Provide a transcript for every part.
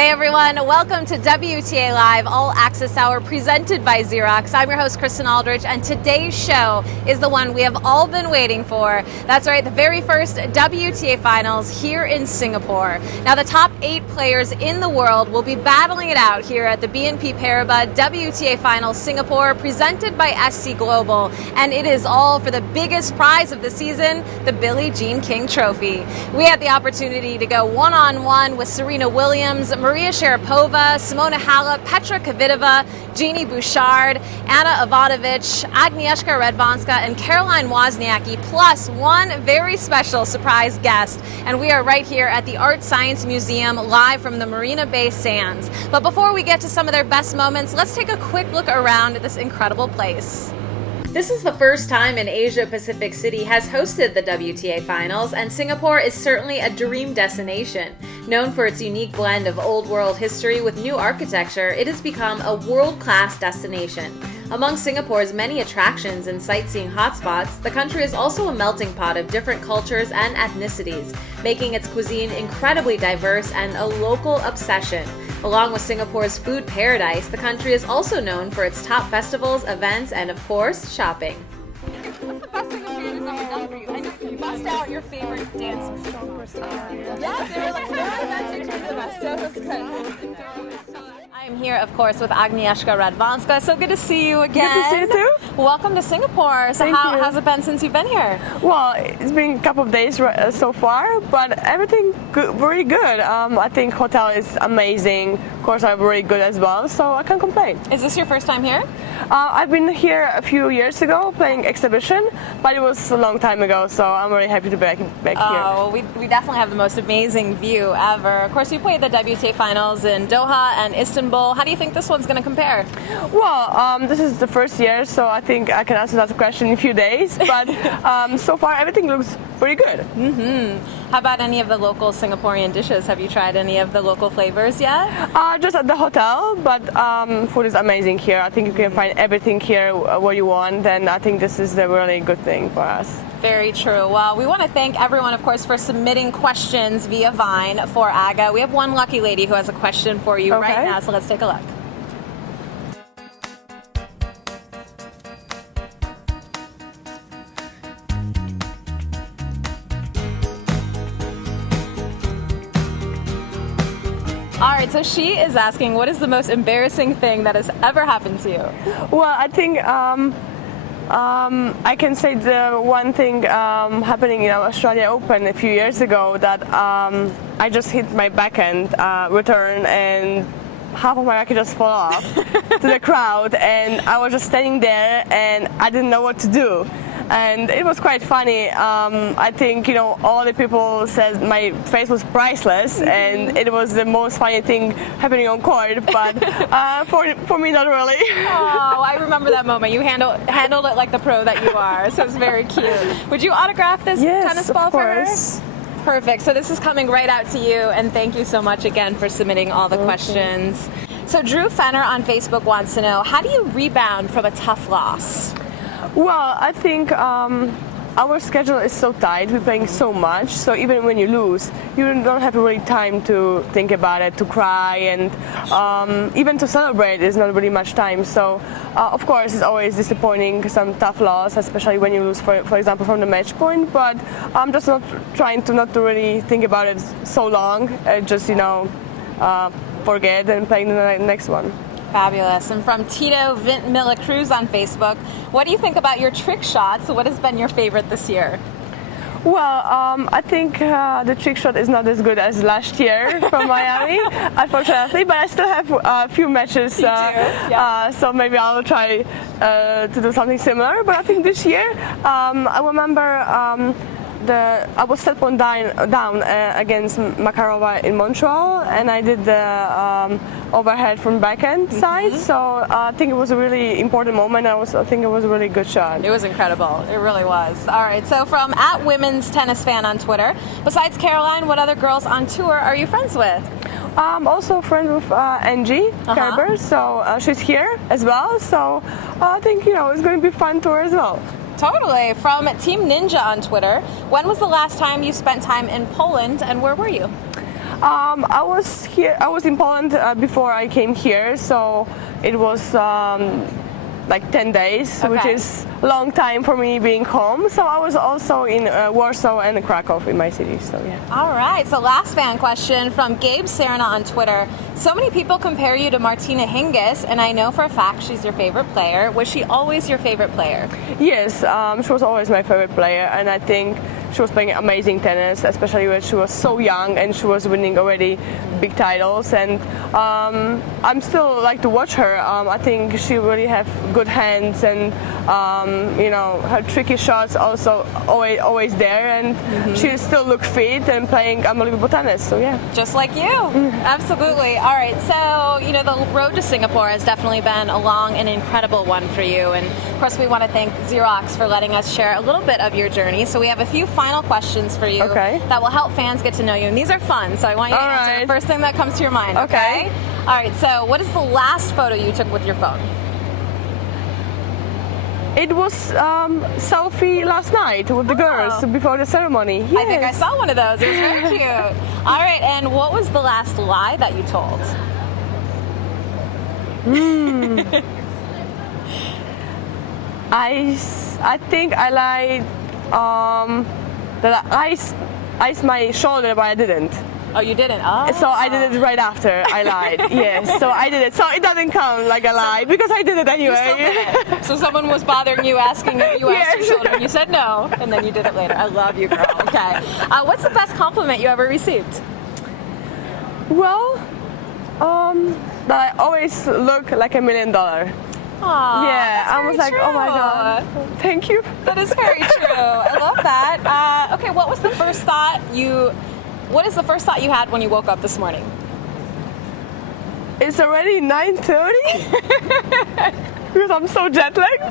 Hey everyone, welcome to WTA Live All Access Hour presented by Xerox. I'm your host, Kristen Aldridge, and today's show is the one we have all been waiting for. That's right, the very first WTA Finals here in Singapore. Now, the top 8 players in the world will be battling it out here at the BNP Paribas WTA Finals Singapore, presented by SC Global, and it is all for the biggest prize of the season, the Billie Jean King Trophy. We had the opportunity to go one-on-one with Serena Williams, Maria Sharapova, Simona Halep, Petra Kvitova, Eugenie Bouchard, Anna Ivanovic, Agnieszka Radwanska, and Caroline Wozniacki, plus one very special surprise guest. And we are right here at the Art Science Museum, live from the Marina Bay Sands. But before we get to some of their best moments, let's take a quick look around this incredible place. This is the first time an Asia-Pacific city has hosted the WTA Finals, and Singapore is certainly a dream destination. Known for its unique blend of old-world history with new architecture, it has become a world-class destination. Among Singapore's many attractions and sightseeing hotspots, the country is also a melting pot of different cultures and ethnicities, making its cuisine incredibly diverse and a local obsession. Along with Singapore's food paradise, the country is also known for its top festivals, events, and of course, shopping. What's the best thing that Canada's ever done for you? I know you bust out your favorite dance. Yes, they were like, that's the best, so that's good. I'm here, of course, with Agnieszka Radwanska. So good to see you again. Good to see you too. Welcome to Singapore. So how's it been since you've been here? Well, it's been a couple of days so far, but everything very good. I think hotel is amazing. Of course, I'm very good as well, so I can't complain. Is this your first time here? I've been here a few years ago playing exhibition, but it was a long time ago, so I'm very happy to be back here. Oh, we definitely have the most amazing view ever. Of course, you played the WTA Finals in Doha and Istanbul. How do you think this one's going to compare? Well, this is the first year, so I think I can answer that question in a few days, but so far everything looks pretty good. How about any of the local Singaporean dishes? Have you tried any of the local flavors yet? Just at the hotel, but food is amazing here. I think you can find everything here what you want, and I think this is a really good thing for us. Very true. Well, we want to thank everyone, of course, for submitting questions via Vine for Aga. We have one lucky lady who has a question for you right now, so let's take a look. All right, so she is asking, what is the most embarrassing thing that has ever happened to you? Well, I think I can say the one thing happening in Australia Open a few years ago, that I just hit my backhand return and half of my racket just fell off to the crowd, and I was just standing there and I didn't know what to do. And it was quite funny. I think, all the people said my face was priceless, and it was the most funny thing happening on court, but for me, not really. Oh, I remember that moment. You handled it like the pro that you are, so it's very cute. Would you autograph this tennis ball for her? Perfect. So this is coming right out to you, and thank you so much again for submitting all the questions. So Drew Fenner on Facebook wants to know, how do you rebound from a tough loss? Well, I think our schedule is so tight, we're playing so much, so even when you lose, you don't have really time to think about it, to cry, and even to celebrate is not really much time. So, of course, it's always disappointing, some tough loss, especially when you lose, for example, from the match point, but I'm just not trying to not to really think about it so long, just, forget and play the next one. Fabulous. And from Tito Vintmilla Cruz on Facebook, what do you think about your trick shots? What has been your favorite this year? Well, I think the trick shot is not as good as last year from Miami, unfortunately, but I still have a few matches, so maybe I'll try to do something similar. But I think this year, I remember I was set one down against Makarova in Montreal, and I did the overhead from backhand side. So I think it was a really important moment. I think it was a really good shot. It was incredible. It really was. All right. So from @women's_tennis_fan on Twitter, besides Caroline, what other girls on tour are you friends with? I'm also friends with Angie Kerber, so she's here as well. So I think it's going to be a fun tour as well. Totally. From Team Ninja on Twitter, when was the last time you spent time in Poland, and where were you? I was here. I was in Poland before I came here, so it was like 10 days, which is a long time for me being home. So I was also in Warsaw and Krakow in my city. So yeah. All right. So last fan question from Gabe Serena on Twitter. So many people compare you to Martina Hingis, and I know for a fact she's your favorite player. Was she always your favorite player? Yes, she was always my favorite player, and I think she was playing amazing tennis, especially when she was so young and she was winning already big titles. And I'm still like to watch her. I think she really have good hands, and her tricky shots also always there, and she still looks fit and playing unbelievable tennis. So yeah, just like you. Absolutely. All right. So the road to Singapore has definitely been a long and incredible one for you, and of course we want to thank Xerox for letting us share a little bit of your journey. So we have a few final questions for you that will help fans get to know you, and these are fun. So I want you to answer the first thing that comes to your mind. Okay. All right. So what is the last photo you took with your phone? It was selfie last night with the girls before the ceremony. Yes. I think I saw one of those. It was very cute. All right, and what was the last lie that you told? I think I lied that I iced my shoulder, but I didn't. Oh, you didn't? Oh. So I did it right after I lied. Yes, so I did it. So it doesn't count like a lie because I did it anyway. You still did it. So someone was bothering you, asking if you iced your shoulder, and you said no, and then you did it later. I love you, girl. Okay. What's the best compliment you ever received? Well, that I always look like $1 million. Aww, yeah, I was like, oh my god, thank you. That is very true. I love that. Okay, what is the first thought you had when you woke up this morning? It's already 9:30 because I'm so jet lagged.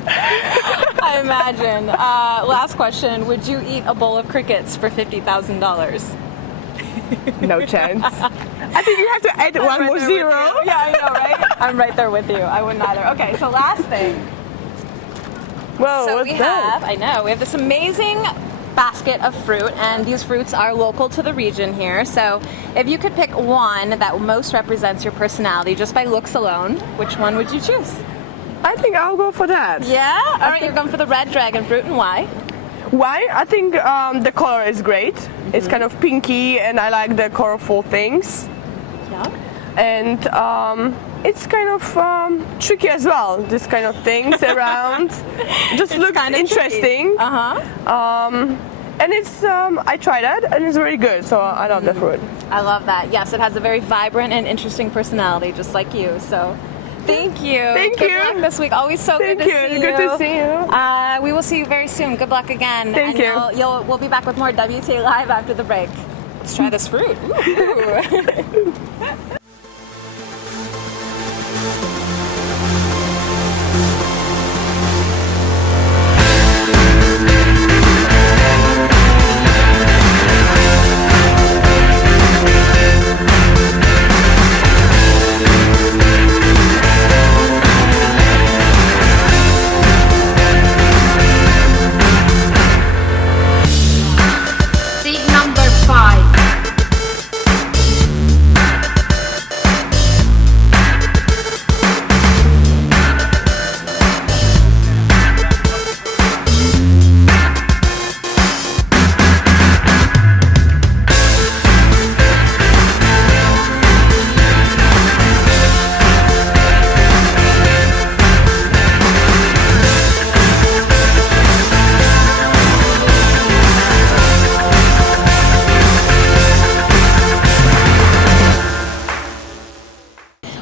I imagine. Last question: would you eat a bowl of crickets for $50,000? No chance. I think you have to add one more zero. Yeah, I know, right? I'm right there with you. I wouldn't either. Okay, so last thing. Whoa, so what's we that? have this amazing basket of fruit, and these fruits are local to the region here. So if you could pick one that most represents your personality just by looks alone, which one would you choose? I think I'll go for that. Yeah? All right, you're going for the red dragon fruit, and why? Why? I think the color is great. It's kind of pinky, and I like the colorful things. Yeah. And it's kind of tricky as well. This kind of things around. Just looks kind of interesting. And it's I tried that, and it's really good. So I love the fruit. I love that. Yes, it has a very vibrant and interesting personality, just like you. So. Thank you. Good luck this week. Always so good to see you. Good to see you. We will see you very soon. Good luck again. Thank you. We'll be back with more WTA Live after the break. Let's try this fruit. Ooh.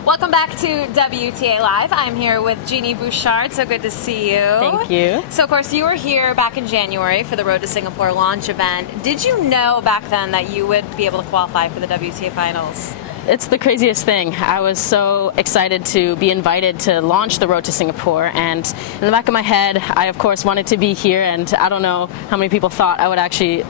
Welcome back to WTA Live. I'm here with Eugenie Bouchard. So good to see you. Thank you. So, of course, you were here back in January for the Road to Singapore launch event. Did you know back then that you would be able to qualify for the WTA finals? It's the craziest thing. I was so excited to be invited to launch the Road to Singapore, and in the back of my head, I of course wanted to be here, and I don't know how many people thought I would actually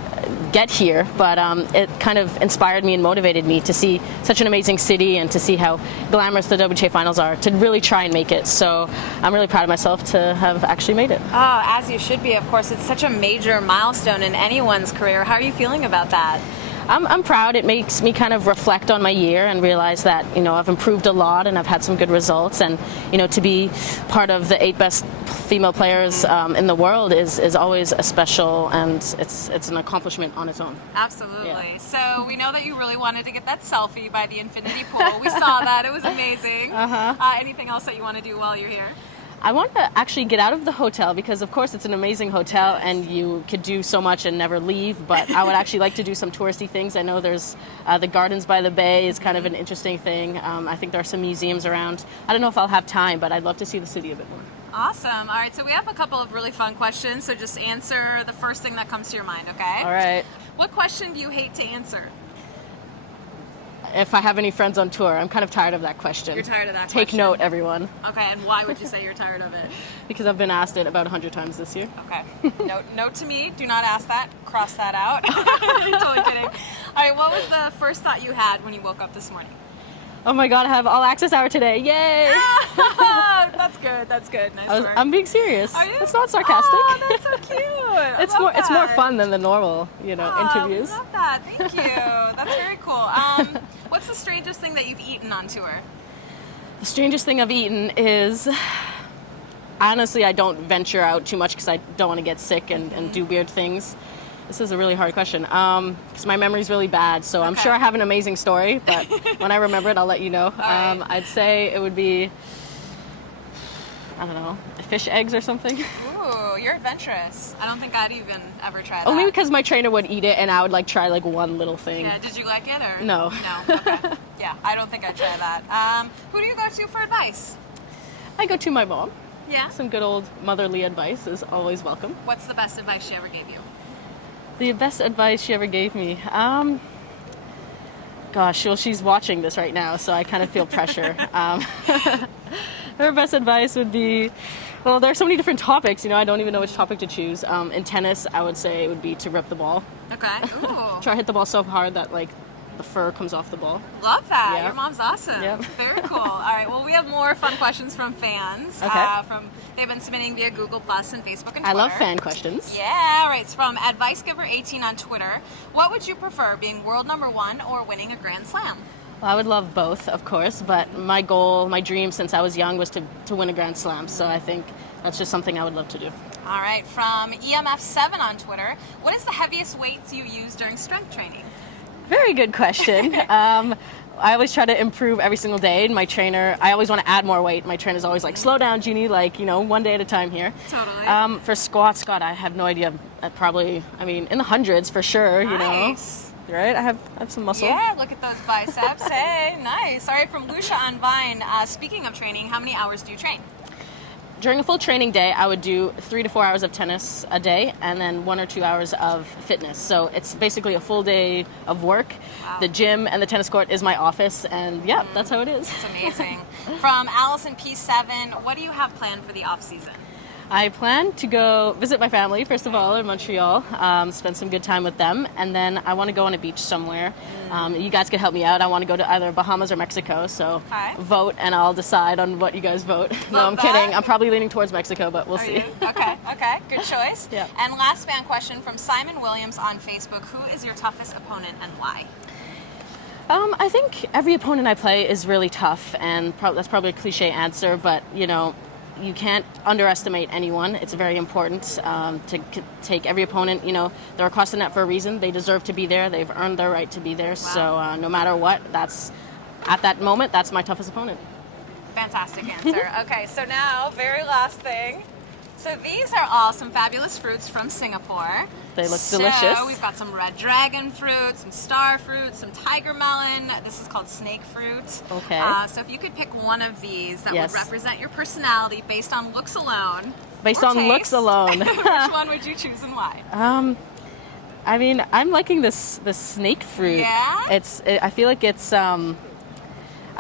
get here, but it kind of inspired me and motivated me to see such an amazing city and to see how glamorous the WTA finals are, to really try and make it. So I'm really proud of myself to have actually made it. Oh, as you should be, of course. It's such a major milestone in anyone's career. How are you feeling about that? I'm proud. It makes me kind of reflect on my year and realize that, you know, I've improved a lot and I've had some good results. And, you know, to be part of the 8 best female players in the world is always a special, and it's an accomplishment on its own. Absolutely. Yeah. So we know that you really wanted to get that selfie by the infinity pool. We saw that. It was amazing. Anything else that you want to do while you're here? I want to actually get out of the hotel because, of course, it's an amazing hotel and you could do so much and never leave, but I would actually like to do some touristy things. I know there's the Gardens by the Bay is kind of an interesting thing. I think there are some museums around. I don't know if I'll have time, but I'd love to see the city a bit more. Awesome. All right, so we have a couple of really fun questions, so just answer the first thing that comes to your mind, okay? All right. What question do you hate to answer? If I have any friends on tour, I'm kind of tired of that question. You're tired of that Take question? note, everyone. Okay, and why would you say you're tired of it? Because I've been asked it about 100 times this year. Okay. Note to me, do not ask that. Cross that out. Totally kidding. All right, what was the first thought you had when you woke up this morning? Oh my God, I have all access hour today. Yay! That's good. That's good. Nice work. I'm being serious. Are you? It's not sarcastic. Oh, that's so cute. It's more fun than the normal, interviews. I love that. Thank you. That's very cool. What's the strangest thing that you've eaten on tour? The strangest thing I've eaten is, honestly, I don't venture out too much because I don't want to get sick and do weird things. This is a really hard question because my memory's really bad, so I'm sure I have an amazing story, but when I remember it, I'll let you know. Right. I'd say it would be, I don't know, fish eggs or something. Ooh, you're adventurous. I don't think I'd even ever try that. Only because my trainer would eat it and I would try one little thing. Yeah, did you like it or? No. No, okay. Yeah, I don't think I'd try that. Who do you go to for advice? I go to my mom. Yeah? Some good old motherly advice is always welcome. What's the best advice she ever gave you? The best advice she ever gave me? Gosh, well, she's watching this right now, so I kind of feel pressure. Her best advice would be, well, there are so many different topics, I don't even know which topic to choose. In tennis, I would say it would be to rip the ball. Okay. Ooh. Try to hit the ball so hard that, the fur comes off the ball. Love that. Yeah. Your mom's awesome. Yep. Very cool. All right. Well, we have more fun questions from fans. Okay. They've been submitting via Google Plus and Facebook and Twitter. I love fan questions. Yeah. All right. It's from AdviceGiver18 on Twitter. What would you prefer, being world #1 or winning a Grand Slam? Well, I would love both, of course, but my goal, my dream since I was young was to win a Grand Slam. So I think that's just something I would love to do. All right. From EMF7 on Twitter. What is the heaviest weights you use during strength training? Very good question. I always try to improve every single day. And my trainer, I always want to add more weight. My trainer's always like, slow down, Genie, one day at a time here. Totally. For squats, God, I have no idea. Probably, in the hundreds for sure, Nice. Right? I have some muscle. Yeah, look at those biceps. Hey, nice. All right, from Lucia on Vine. Speaking of training, how many hours do you train? During a full training day, I would do 3 to 4 hours of tennis a day and then 1 or 2 hours of fitness. So it's basically a full day of work. Wow. The gym and the tennis court is my office, and yeah, that's how it is. It's amazing. From Allison P7, what do you have planned for the off season? I plan to go visit my family, first of all, in Montreal, spend some good time with them, and then I want to go on a beach somewhere. You guys could help me out. I want to go to either Bahamas or Mexico, so vote and I'll decide on what you guys vote. No, I'm kidding. I'm probably leaning towards Mexico, but we'll see. Okay, good choice. Yeah. And last fan question from Simon Williams on Facebook. Who is your toughest opponent and why? I think every opponent I play is really tough, and that's probably a cliche answer, but, you can't underestimate anyone. It's very important to take every opponent. They're across the net for a reason. They deserve to be there. They've earned their right to be there. Wow. So no matter what, at that moment, that's my toughest opponent. Fantastic answer. Okay, so now, very last thing. So these are all some fabulous fruits from Singapore. They look delicious. So we've got some red dragon fruit, some star fruit, some tiger melon. This is called snake fruit. Okay. So if you could pick one of these that would represent your personality based on looks alone. Based on looks alone. Which one would you choose and why? I'm liking the snake fruit. Yeah? I feel like it's I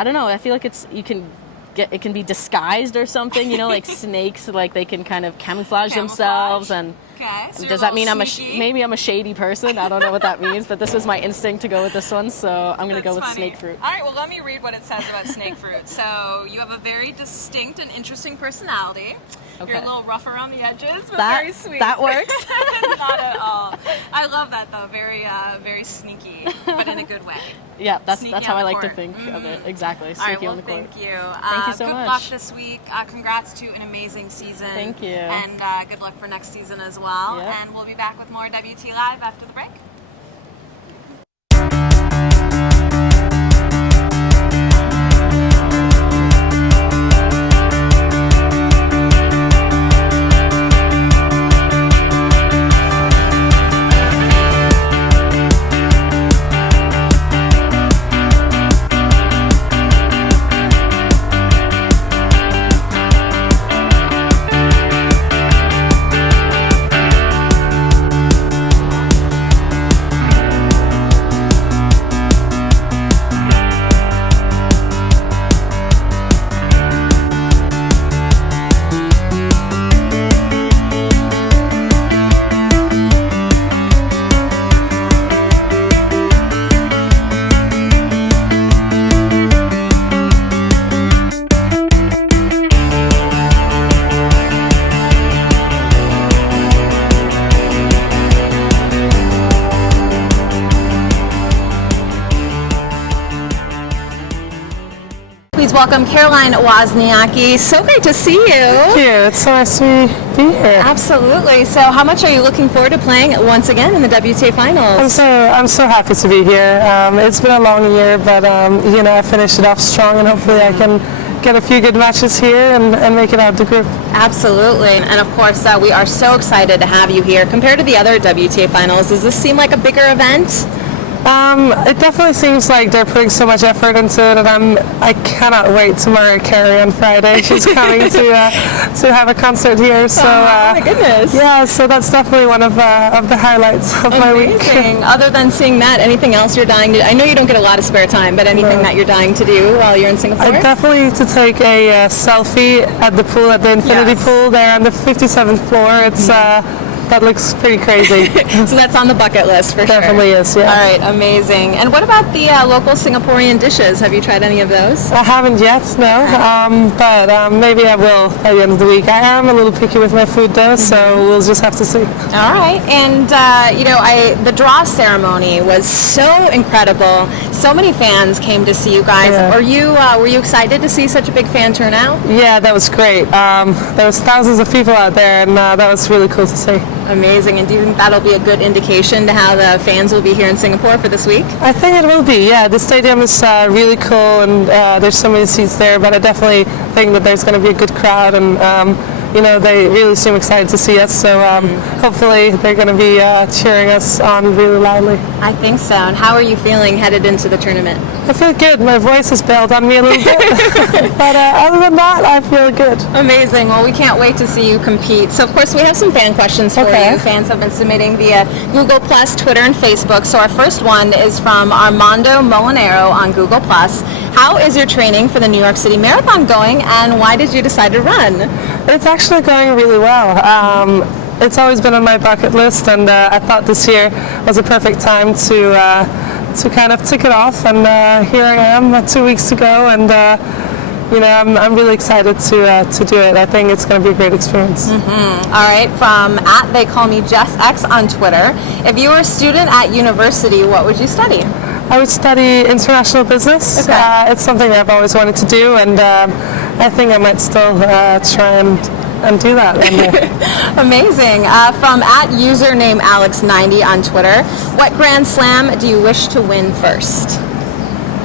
don't know. I feel like it can be disguised or something, like snakes, like they can kind of camouflage themselves, and Okay. So Does that mean maybe I'm a shady person? I don't know what that means, but this was my instinct to go with this one, so I'm going to go with snake fruit. All right, well, let me read what it says about snake fruit. So you have a very distinct and interesting personality. Okay. You're a little rough around the edges, but very sweet. That works. Not at all. I love that, though. Very sneaky, but in a good way. Yeah, that's how I like to court. think of it. Exactly. All right, Sneaky well, on the court. thank you. Thank you so good much. Good luck this week. Congrats to an amazing season. Thank you. And good luck for next season as well. Yep. And we'll be back with more WT Live after the break. Please welcome Caroline Wozniacki. So great to see you. Thank you. It's so nice to be here. Absolutely. So how much are you looking forward to playing once again in the WTA finals? I'm so happy to be here. It's been a long year, but I finished it off strong, and hopefully I can get a few good matches here and make it out the group. Absolutely. And of course, we are so excited to have you here. Compared to the other WTA finals, does this seem like a bigger event? It definitely seems like they're putting so much effort into it, and I cannot wait to marry Carrie on Friday. She's coming to have a concert here. So, oh my goodness! Yeah, so that's definitely one of the highlights of my week. Other than seeing that, anything else you're dying to? I know you don't get a lot of spare time, but anything that you're dying to do while you're in Singapore? Definitely to take a selfie at the pool, at the infinity pool there on the 57th floor. It's that looks pretty crazy. So that's on the bucket list for sure. Definitely is, yeah. All right, amazing. And what about the local Singaporean dishes? Have you tried any of those? I haven't yet, no. But maybe I will by the end of the week. I am a little picky with my food though, so we'll just have to see. All right. And, the draw ceremony was so incredible. So many fans came to see you guys. Yeah. Were you excited to see such a big fan turnout? Yeah, that was great. There was thousands of people out there, and that was really cool to see. Amazing. And do you think that'll be a good indication to how the fans will be here in Singapore for this week? I think it will be, yeah. The stadium is really cool, and there's so many seats there, but I definitely think that there's going to be a good crowd, and they really seem excited to see us, so hopefully they're going to be cheering us on really loudly. I think so. And how are you feeling headed into the tournament? I feel good. My voice has bailed on me a little bit, but other than that, I feel good. Amazing. Well, we can't wait to see you compete. So, of course, we have some fan questions for you. Fans have been submitting via Google+, Twitter, and Facebook. So our first one is from Armando Molinero on Google+. How is your training for the New York City Marathon going, and why did you decide to run? It's actually going really well. It's always been on my bucket list, and I thought this year was a perfect time to kind of tick it off, and here I am 2 weeks to go, and I'm really excited to do it. I think it's going to be a great experience. Mm-hmm. All right, from they call me Jess X on Twitter. If you were a student at university, what would you study? I would study international business. Okay. It's something that I've always wanted to do, and I think I might still try and do that one day. Amazing. From username Alex90 on Twitter, what Grand Slam do you wish to win first?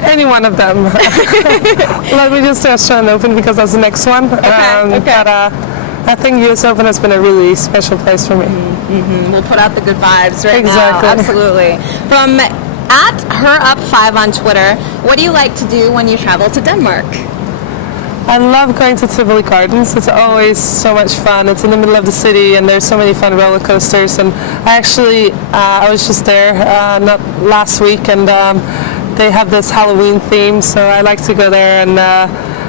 Any one of them. Let me just say Australian Open because that's the next one. Okay. But I think US Open has been a really special place for me. Mm-hmm. We'll put out the good vibes right Exactly. now. Absolutely. From @herup5 on Twitter, what do you like to do when you travel to Denmark? I love going to Tivoli Gardens. It's always so much fun. It's in the middle of the city, and there's so many fun roller coasters. And I was just there not last week, and they have this Halloween theme, so I like to go there and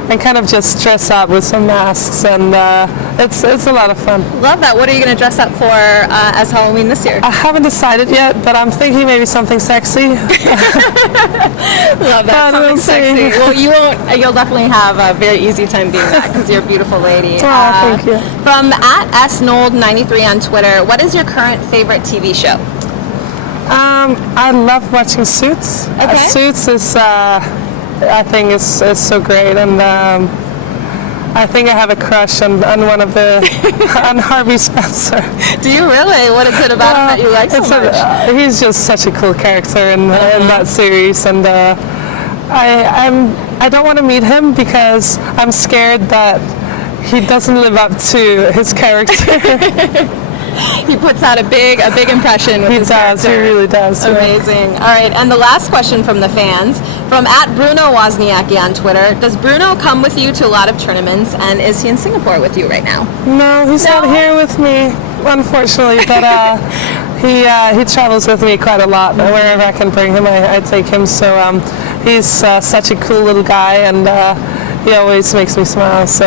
kind of just dress up with some masks, and it's a lot of fun. Love that. What are you going to dress up for as Halloween this year? I haven't decided yet, but I'm thinking maybe something sexy. Love that. Something sexy. Well, you'll definitely have a very easy time doing that because you're a beautiful lady. Thank you. From @snold93 on Twitter, what is your current favorite TV show? I love watching Suits. Okay. Suits is, I think, is so great, and I think I have a crush on one of the on Harvey Spencer. Do you really? What is it about him that you like so much? He's just such a cool character in that series, and I don't want to meet him because I'm scared that he doesn't live up to his character. He puts out a big impression with his character. He really does. Amazing. Yeah. All right, and the last question from the fans, from @Bruno Wozniacki on Twitter. Does Bruno come with you to a lot of tournaments, and is he in Singapore with you right now? No, he's not here with me, unfortunately, but he travels with me quite a lot. Wherever I can bring him, I take him. So he's such a cool little guy, and he always makes me smile, so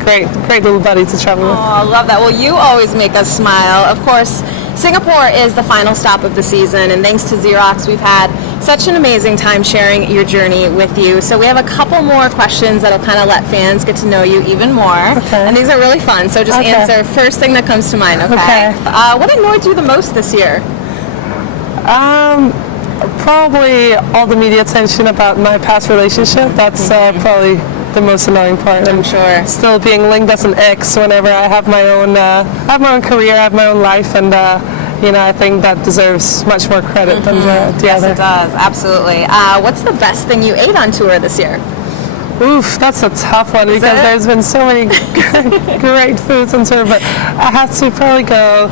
great little buddy to travel with. Oh, I love that. Well, you always make us smile. Of course, Singapore is the final stop of the season, and thanks to Xerox, we've had such an amazing time sharing your journey with you. So we have a couple more questions that'll kind of let fans get to know you even more. Okay. And these are really fun, so just answer first thing that comes to mind, okay? What annoyed you the most this year? Probably all the media attention about my past relationship. That's probably the most annoying part. I'm sure. Still being linked as an ex whenever I have my own career, I have my own life, and I think that deserves much more credit than the other. Yes, it does. Absolutely. What's the best thing you ate on tour this year? Oof, that's a tough one because there's been so many great foods on tour, but I have to probably go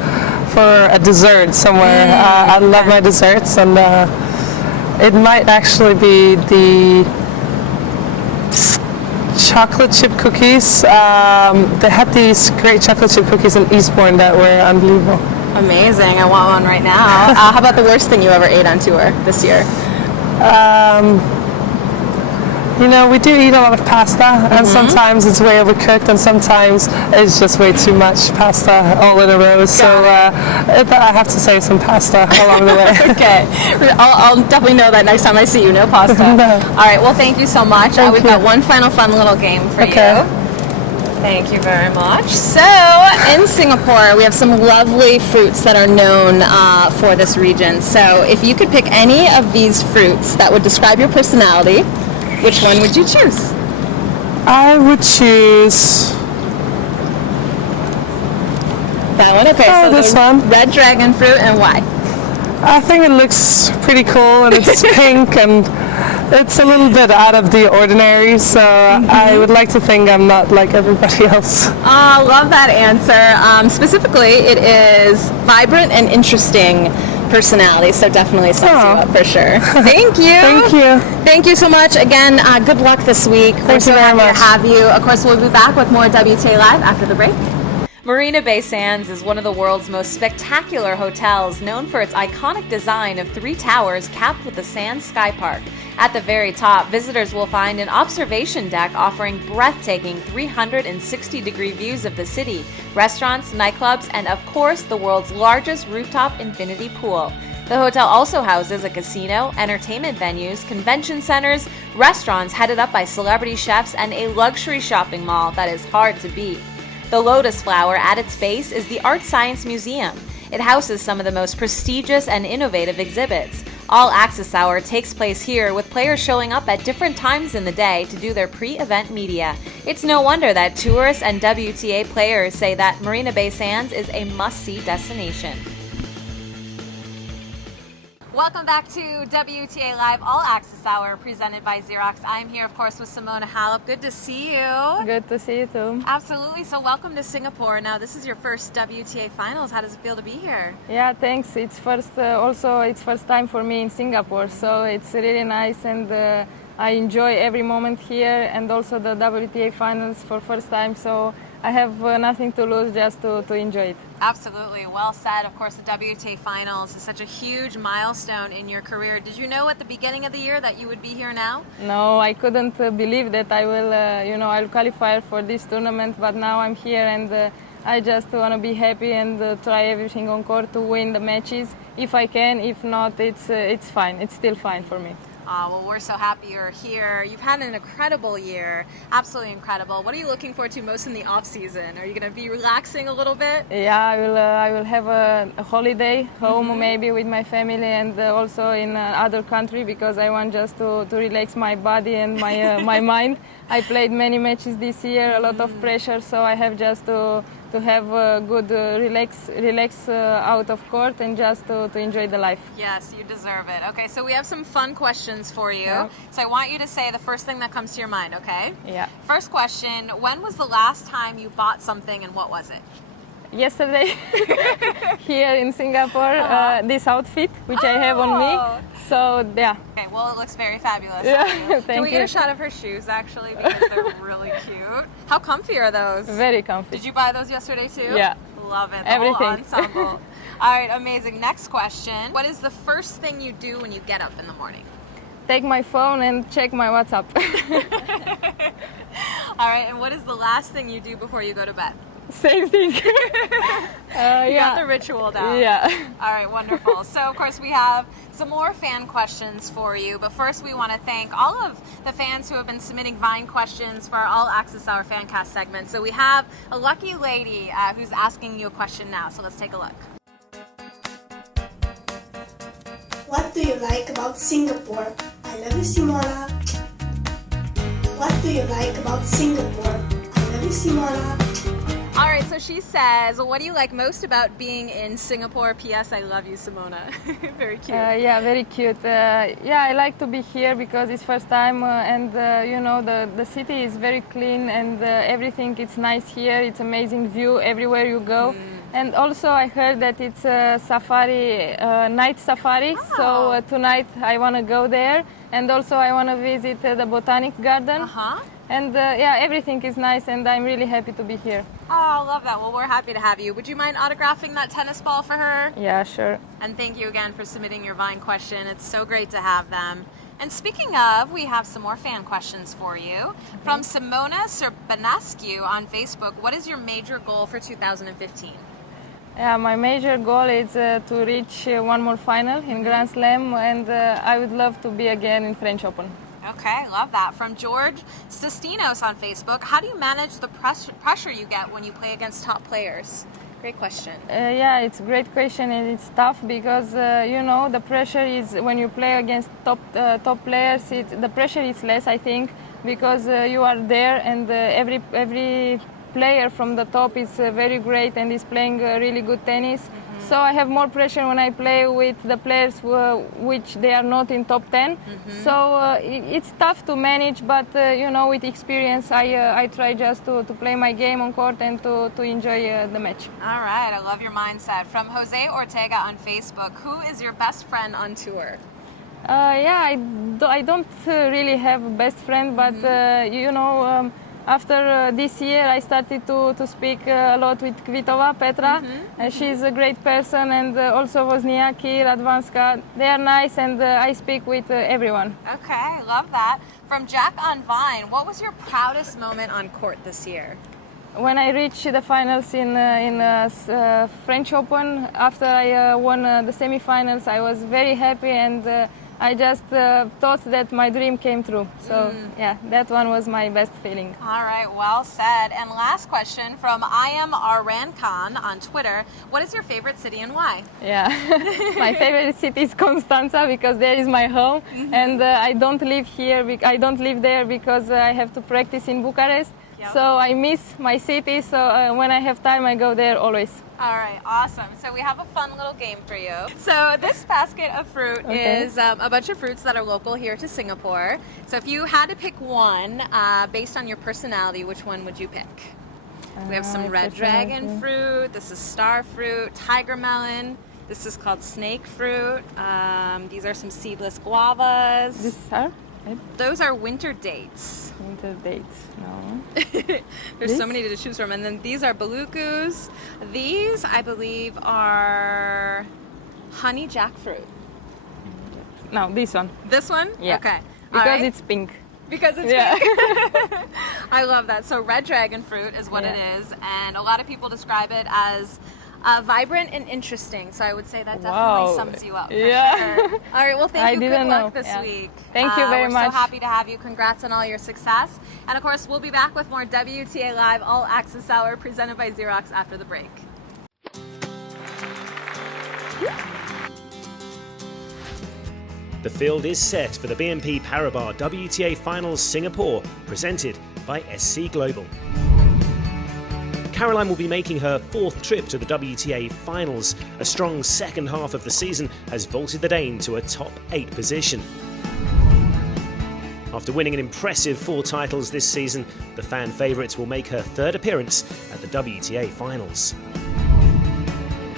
for a dessert somewhere. I love my desserts, and it might actually be the chocolate chip cookies. They had these great chocolate chip cookies in Eastbourne that were unbelievable. Amazing. I want one right now. How about the worst thing you ever ate on tour this year? We do eat a lot of pasta, and sometimes it's way overcooked, and sometimes it's just way too much pasta all in a row. So I have to say some pasta along the way. Okay. I'll definitely know that next time I see you. No pasta. No. All right. Well, thank you so much. We've got one final fun little game for you. Thank you very much. So, in Singapore, we have some lovely fruits that are known for this region. So, if you could pick any of these fruits that would describe your personality, which one would you choose? I would choose that one. Okay, so this one. Red dragon fruit, and why? I think it looks pretty cool, and it's pink, and it's a little bit out of the ordinary, so I would like to think I'm not like everybody else. Oh, love that answer. Specifically, it is vibrant and interesting personality, so definitely sets you up for sure. Thank you. Thank you. Thank you so much. Again, good luck this week. Thank you very much. We're so happy to have you. Of course, we'll be back with more WTA Live after the break. Marina Bay Sands is one of the world's most spectacular hotels, known for its iconic design of 3 towers capped with the Sands Sky Park. At the very top, visitors will find an observation deck offering breathtaking 360-degree views of the city, restaurants, nightclubs, and of course, the world's largest rooftop infinity pool. The hotel also houses a casino, entertainment venues, convention centers, restaurants headed up by celebrity chefs, and a luxury shopping mall that is hard to beat. The Lotus Flower at its base is the Art Science Museum. It houses some of the most prestigious and innovative exhibits. All Access Hour takes place here, with players showing up at different times in the day to do their pre-event media. It's no wonder that tourists and WTA players say that Marina Bay Sands is a must-see destination. Welcome back to WTA Live All Access Hour, presented by Xerox. I'm here, of course, with Simona Halep. Good to see you. Good to see you too. Absolutely. So welcome to Singapore. Now, this is your first WTA Finals. How does it feel to be here? Yeah, thanks. It's first time for me in Singapore, so it's really nice, and I enjoy every moment here, and also the WTA Finals for first time. So I have nothing to lose, just to enjoy it. Absolutely. Well said. Of course, the WTA Finals is such a huge milestone in your career. Did you know at the beginning of the year that you would be here now? No, I couldn't believe that I will, I'll qualify for this tournament, but now I'm here and I just want to be happy and try everything on court to win the matches. If I can, if not, it's fine. It's still fine for me. Well, we're so happy you're here. You've had an incredible year, absolutely incredible. What are you looking forward to most in the off season? Are you going to be relaxing a little bit? Yeah, I will have a holiday home maybe with my family and also in other country because I want just to relax my body and my my mind. I played many matches this year, a lot of pressure, so I have just to have a good relax out of court and just to enjoy the life. Yes, you deserve it. Okay, so we have some fun questions for you. Yeah. So I want you to say the first thing that comes to your mind, okay? Yeah. First question, when was the last time you bought something and what was it? Yesterday, here in Singapore, this outfit which I have on me. So yeah. Okay, well it looks very fabulous. Yeah, on you. thank Can we get you. a shot of her shoes actually because they're really cute? How comfy are those? Very comfy. Did you buy those yesterday too? Yeah. Love it. The Everything. whole ensemble. All right, amazing. Next question. What is the first thing you do when you get up in the morning? Take my phone and check my WhatsApp. All right, and what is the last thing you do before you go to bed? Same thing. You got the ritual down. Yeah. All right, wonderful. So, of course, we have some more fan questions for you. But first, we want to thank all of the fans who have been submitting Vine questions for our All Access Hour Fancast segment. So we have a lucky lady who's asking you a question now. So let's take a look. What do you like about Singapore? I love you, Simona. What do you like about Singapore? I love you, Simona. All right, so she says, what do you like most about being in Singapore? P.S. I love you, Simona. Very cute. Yeah, very cute. Yeah, I like to be here because it's first time and the city is very clean and everything it's nice here. It's amazing view everywhere you go. And also I heard that it's a safari, night safari. Oh. So tonight I want to go there. And also I want to visit the Botanic Garden. Uh-huh. And yeah, everything is nice and I'm really happy to be here. Oh, love that. Well, we're happy to have you. Would you mind autographing that tennis ball for her? Yeah, sure. And thank you again for submitting your Vine question. It's so great to have them. And speaking of, we have some more fan questions for you. From Simona Halep on Facebook, what is your major goal for 2015? Yeah, my major goal is to reach one more final in Grand Slam and I would love to be again in French Open. Okay, love that. From George Sestinos on Facebook, how do you manage the pressure you get when you play against top players? Great question. Yeah, it's a great question and it's tough because the pressure is when you play against top players. The pressure is less, I think, because you are there and every player from the top is very great and is playing really good tennis. So I have more pressure when I play with the players which they are not in top 10. So it's tough to manage, but with experience I try just to play my game on court and to enjoy the match. All right, I love your mindset. From Jose Ortega on Facebook, who is your best friend on tour? Yeah, I don't really have a best friend, but after this year, I started to speak a lot with Kvitova, Petra. She's a great person, and also Wozniacki, Radwanska. They are nice, and I speak with everyone. Okay, love that. From Jack on Vine, what was your proudest moment on court this year? When I reached the finals in French Open, after I won the semifinals, I was very happy, and I just thought that my dream came true. So yeah, that one was my best feeling. All right, well said. And last question from I am Arran Khan on Twitter. What is your favorite city and why? Yeah, my favorite city is Constanța because there is my home, and I don't live here. I don't live there because I have to practice in Bucharest. Yep. So I miss my city. So when I have time, I go there always. All right, awesome. So we have a fun little game for you. So this basket of fruit is a bunch of fruits that are local here to Singapore. So if you had to pick one based on your personality, which one would you pick? We have some red dragon fruit. This is star fruit, tiger melon. This is called snake fruit. These are some seedless guavas. This are? Those are winter dates. Winter dates, no. There's so many to choose from. And then these are Belucus. These, I believe, are honey jackfruit. No, this one. This one? Yeah. Okay. Because it's pink. Because it's pink. I love that. So red dragon fruit is what it is. And a lot of people describe it as vibrant and interesting. So I would say that definitely sums you up. For sure. All right. Well, thank you. Good luck this week. Thank you very much. We're so happy to have you. Congrats on all your success. And of course, we'll be back with more WTA Live All Access Hour presented by Xerox after the break. The field is set for the BNP Paribas WTA Finals Singapore, presented by SC Global. Caroline will be making her 4th trip to the WTA Finals. A strong second half of the season has vaulted the Dane to a top 8 position. After winning an impressive 4 titles this season, the fan favourite will make her 3rd appearance at the WTA Finals.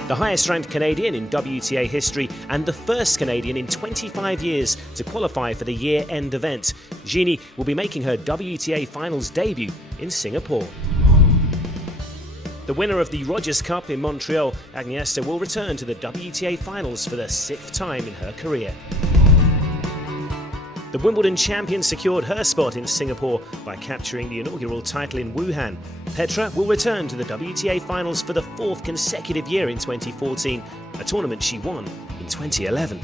The highest-ranked Canadian in WTA history and the first Canadian in 25 years to qualify for the year-end event, Genie will be making her WTA Finals debut in Singapore. The winner of the Rogers Cup in Montreal, Agnieszka, will return to the WTA Finals for the 6th time in her career. The Wimbledon champion secured her spot in Singapore by capturing the inaugural title in Wuhan. Petra will return to the WTA Finals for the 4th consecutive year in 2014, a tournament she won in 2011.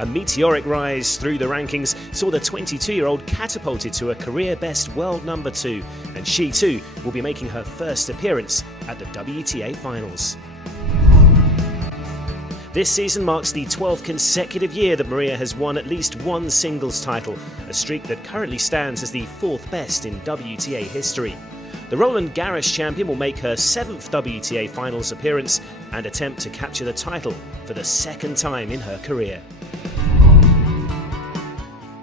A meteoric rise through the rankings saw the 22-year-old catapulted to a career-best world number 2, and she too will be making her first appearance at the WTA Finals. This season marks the 12th consecutive year that Maria has won at least one singles title, a streak that currently stands as the 4th best in WTA history. The Roland Garros champion will make her 7th WTA Finals appearance and attempt to capture the title for the 2nd time in her career.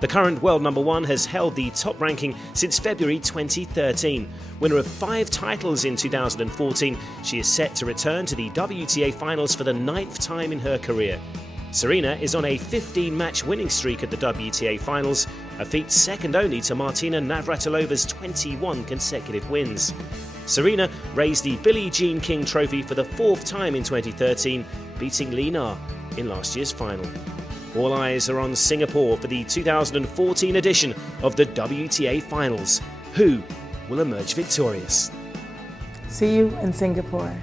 The current world number 1 has held the top ranking since February 2013. Winner of 5 titles in 2014, she is set to return to the WTA Finals for the 9th time in her career. Serena is on a 15-match winning streak at the WTA Finals, a feat second only to Martina Navratilova's 21 consecutive wins. Serena raised the Billie Jean King Trophy for the 4th time in 2013, beating Li Na in last year's final. All eyes are on Singapore for the 2014 edition of the WTA Finals. Who will emerge victorious? See you in Singapore.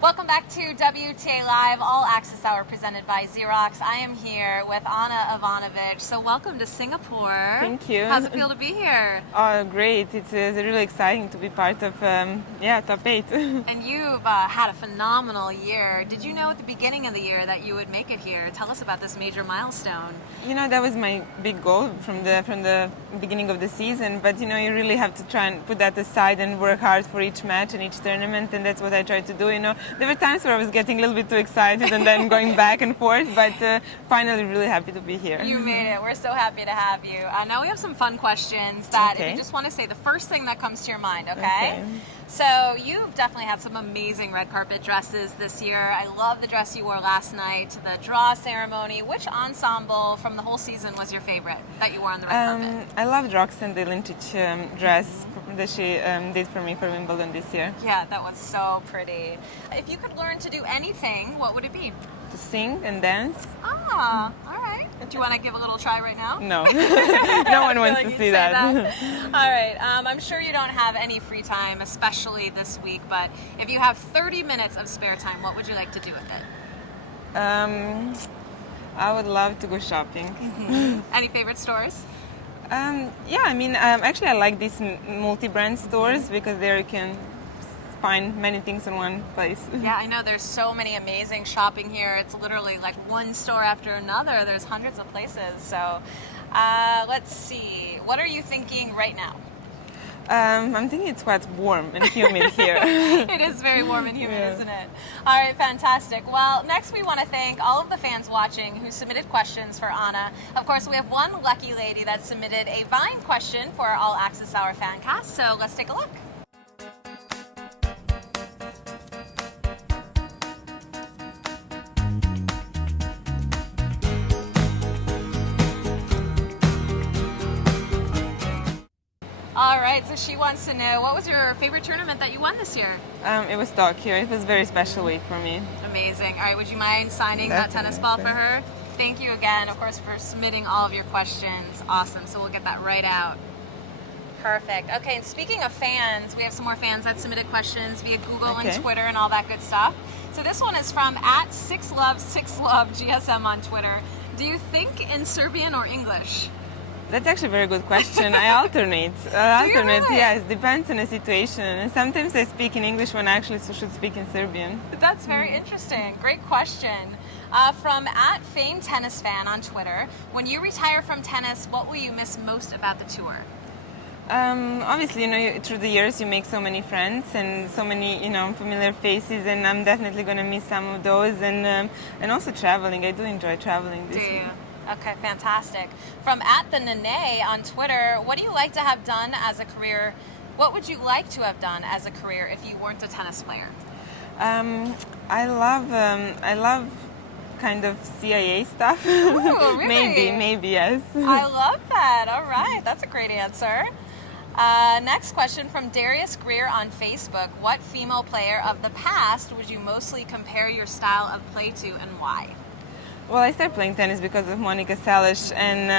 Welcome back to WTA Live, All Access Hour presented by Xerox. I am here with Ana Ivanovic. So welcome to Singapore. Thank you. How's it feel to be here? Oh, great. It's really exciting to be part of, top 8. And you've had a phenomenal year. Did you know at the beginning of the year that you would make it here? Tell us about this major milestone. You know, that was my big goal from the beginning of the season. But, you know, you really have to try and put that aside and work hard for each match and each tournament. And that's what I tried to do, you know. There were times where I was getting a little bit too excited and then going back and forth, but finally really happy to be here. You made it. We're so happy to have you. Now we have some fun questions that if you just want to say the first thing that comes to your mind, okay? So you've definitely had some amazing red carpet dresses this year. I love the dress you wore last night, the draw ceremony. Which ensemble from the whole season was your favorite that you wore on the red carpet? I loved Roxanne, the vintage dress that she did for me for Wimbledon this year. Yeah, that was so pretty. If you could learn to do anything, what would it be? To sing and dance. Ah, all right. Do you want to give a little try right now? No. No one wants to see that. All right. I'm sure you don't have any free time, especially this week, but if you have 30 minutes of spare time, what would you like to do with it? I would love to go shopping. Any favorite stores? Actually I like these multi-brand stores because there you can find many things in one place. Yeah, I know there's so many amazing shopping here. It's literally like one store after another. There's hundreds of places. So let's see. What are you thinking right now? I'm thinking it's quite warm and humid here. It is very warm and humid, isn't it? All right, fantastic. Well, next we want to thank all of the fans watching who submitted questions for Ana. Of course, we have one lucky lady that submitted a Vine question for our All Access Hour fan cast, so let's take a look. right, so she wants to know, what was your favorite tournament that you won this year? It was Tokyo. It was a very special week for me. Amazing. All right, would you mind signing that tennis ball for her? Thank you again, of course, for submitting all of your questions. Awesome, so we'll get that right out. Perfect. Okay, and speaking of fans, we have some more fans that submitted questions via Google and Twitter and all that good stuff. So this one is from @6love6loveGSM on Twitter. Do you think in Serbian or English? That's actually a very good question. I alternate. Really? Yes, depends on the situation. And sometimes I speak in English when I actually should speak in Serbian. That's very interesting. Great question. From @FameTennisFan on Twitter, when you retire from tennis, what will you miss most about the tour? Obviously, through the years you make so many friends and so many, familiar faces, and I'm definitely going to miss some of those. And also traveling. I do enjoy traveling. Do you? Okay, fantastic. From @TheNene on Twitter, what do you like to have done as a career? What would you like to have done as a career if you weren't a tennis player? I love kind of CIA stuff. Ooh, really? maybe yes. I love that. All right, that's a great answer. Next question from Darius Greer on Facebook. What female player of the past would you mostly compare your style of play to, and why? Well, I started playing tennis because of Monica Seles, and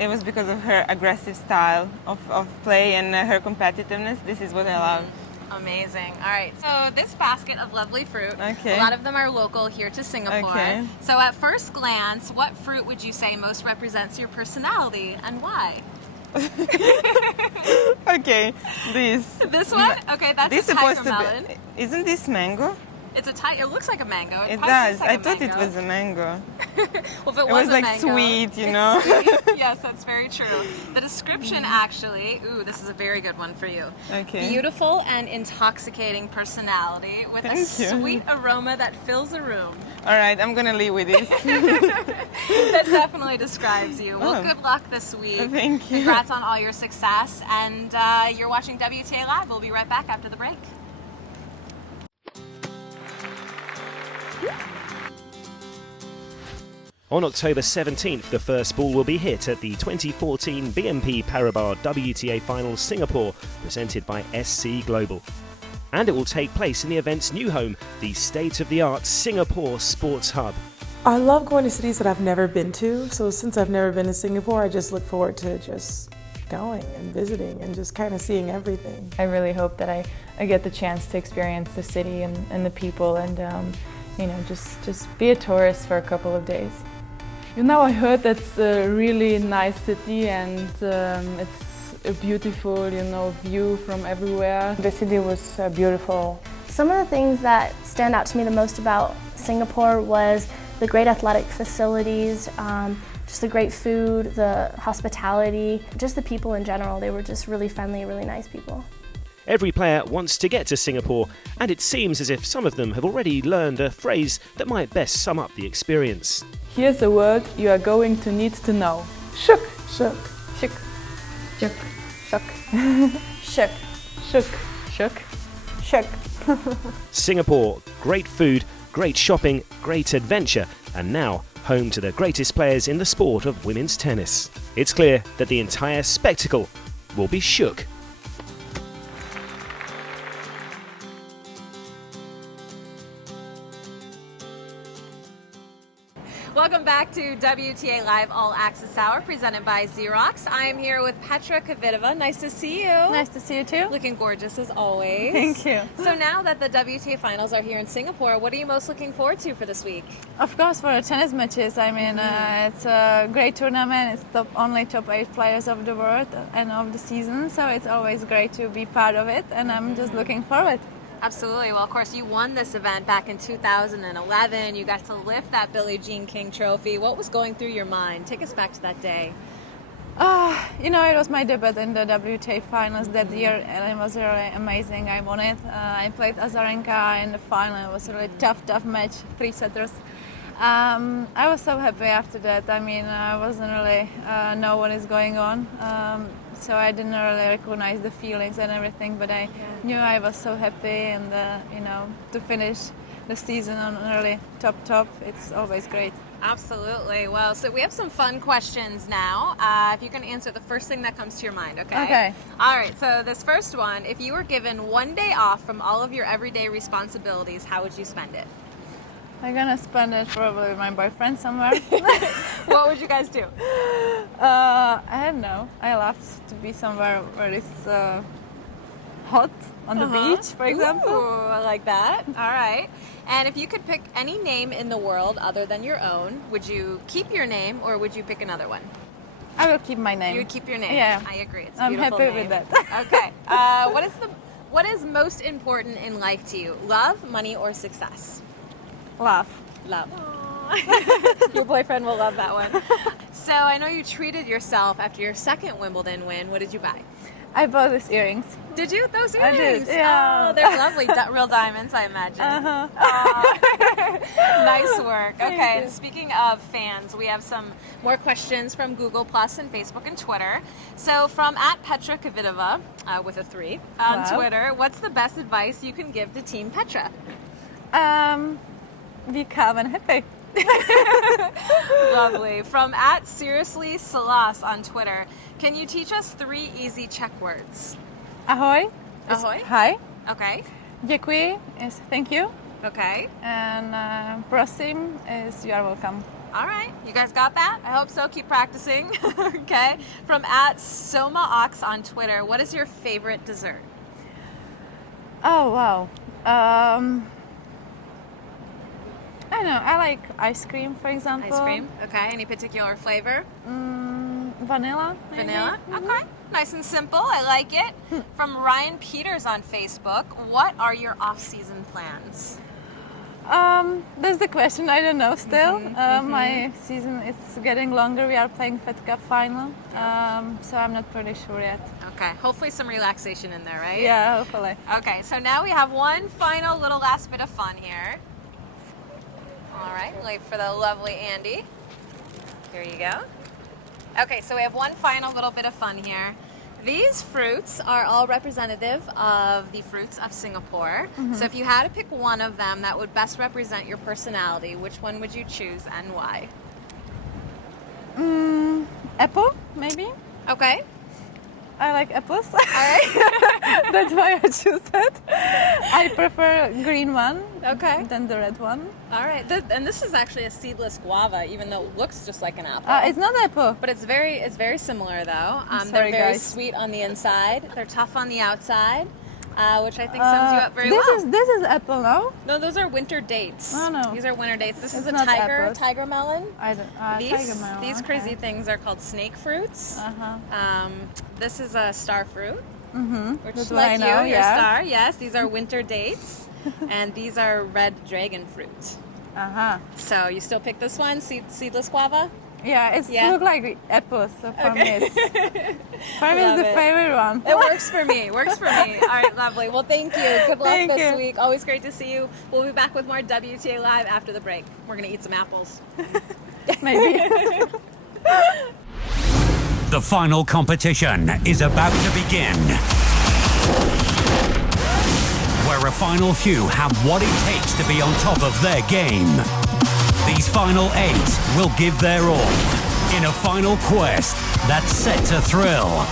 it was because of her aggressive style of play and her competitiveness. This is what I love. Amazing. All right. So this basket of lovely fruit, Okay. a lot of them are local here to Singapore. Okay. So at first glance, what fruit would you say most represents your personality, and why? Okay, this. This one? Okay, that's This a tiger supposed to melon. be. Isn't this mango? It's a it looks like a mango. It probably does. tastes like I a thought it mango. was a mango. Well, if it It was a like mango, sweet, you it's know. sweet. Yes, that's very true. The description actually, this is a very good one for you. Okay. Beautiful and intoxicating personality with a Thank you. sweet aroma that fills a room. All right, I'm gonna leave with this. That definitely describes you. Well, Oh. good luck this week. Thank you. Congrats on all your success. And you're watching WTA Live. We'll be right back after the break. On October 17th, the first ball will be hit at the 2014 BNP Paribas WTA Finals Singapore, presented by SC Global. And it will take place in the event's new home, the state-of-the-art Singapore Sports Hub. I love going to cities that I've never been to, so since I've never been to Singapore, I just look forward to just going and visiting and just kind of seeing everything. I really hope that I get the chance to experience the city and the people and just be a tourist for a couple of days. I heard that's a really nice city and it's a beautiful, view from everywhere. The city was beautiful. Some of the things that stand out to me the most about Singapore was the great athletic facilities, just the great food, the hospitality, just the people in general. They were just really friendly, really nice people. Every player wants to get to Singapore, and it seems as if some of them have already learned a phrase that might best sum up the experience. Here's a word you are going to need to know. Shook, shook, Shook. Shook. Shook. Shook. Shook. Shook. Singapore, great food, great shopping, great adventure, and now home to the greatest players in the sport of women's tennis. It's clear that the entire spectacle will be shook. Welcome back to WTA Live All Access Hour, presented by Xerox. I am here with Petra Kvitova. Nice to see you. Nice to see you too. Looking gorgeous as always. Thank you. So now that the WTA finals are here in Singapore, what are you most looking forward to for this week? Of course, for the tennis matches. I mean, it's a great tournament. It's only top 8 players of the world and of the season, so it's always great to be part of it, and I'm just looking forward. Absolutely. Well, of course, you won this event back in 2011. You got to lift that Billie Jean King trophy. What was going through your mind? Take us back to that day. It was my debut in the WTA finals that year, and it was really amazing. I won it. I played Azarenka in the final. It was a really tough match, 3-setters. I was so happy after that. I mean, I wasn't really know what is going on, so I didn't really recognize the feelings and everything. But I knew I was so happy, and to finish the season on really top. It's always great. Absolutely. Well, so we have some fun questions now. If you can answer the first thing that comes to your mind, okay? Okay. All right, so this first one, if you were given one day off from all of your everyday responsibilities, how would you spend it? I'm gonna spend it probably with my boyfriend somewhere. What would you guys do? I don't know. I love to be somewhere where it's hot on the beach, for example. Ooh, I like that. All right. And if you could pick any name in the world other than your own, would you keep your name or would you pick another one? I will keep my name. You would keep your name? Yeah. I agree. It's a I'm beautiful happy name. with that. Okay. What is most important in life to you? Love, money, or success? Love. Love. Your boyfriend will love that one. So I know you treated yourself after your second Wimbledon win. What did you buy? I bought these earrings. Did you? Those I earrings? did, yeah. Oh, they're lovely. Real diamonds, I imagine. Nice work. Okay, and speaking of fans, we have some more questions from Google Plus and Facebook and Twitter. So from @Petra Kvitova, with a 3, on Twitter, what's the best advice you can give to Team Petra? Be calm and happy. Lovely. From @SeriouslySalas on Twitter, can you teach us 3 easy Czech words? Ahoy. Ahoy. Hi. Okay. Děkuji is thank you. Okay. And prosím is you are welcome. All right. You guys got that? I hope so. Keep practicing. Okay. From @SomaOx on Twitter, what is your favorite dessert? Oh, wow. I don't know. I like ice cream, for example. Ice cream. Okay. Any particular flavor? Vanilla. Maybe. Vanilla. Okay. Nice and simple. I like it. From Ryan Peters on Facebook, what are your off-season plans? That's the question. I don't know still. My season is getting longer. We are playing Fed Cup final, so I'm not pretty sure yet. Okay. Hopefully some relaxation in there, right? Yeah, hopefully. Okay. So now we have one final little last bit of fun here. All right. Wait for the lovely Andy. Here you go. Okay, so we have one final little bit of fun here. These fruits are all representative of the fruits of Singapore. So if you had to pick one of them that would best represent your personality, which one would you choose and why? Apple, maybe. Okay. I like apples. All right. That's why I choose it. I prefer green one than the red one. All right. And this is actually a seedless guava, even though it looks just like an apple. It's not apple. But it's very similar though. Sorry, they're very guys. sweet on the inside. They're tough on the outside, which I think sums you up very well. This is apple, no? No, those are winter dates. Oh, no. These are winter dates. This is a not tiger apples. melon. I don't. Tiger melon. These okay. crazy things are called snake fruits. This is a star fruit, which That's like what I know, you're yeah. a star. Yes, these are winter dates, and these are red dragon fruit. So you still pick this one, seedless guava? Yeah, it looks like apples. So for me, it's the it. favorite one. It works for me. Works for me. All right, lovely. Well, thank you. Good luck Thank this you. week. Always great to see you. We'll be back with more WTA Live after the break. We're going to eat some apples. Maybe. The final competition is about to begin, where a final few have what it takes to be on top of their game. These final 8 will give their all in a final quest that's set to thrill.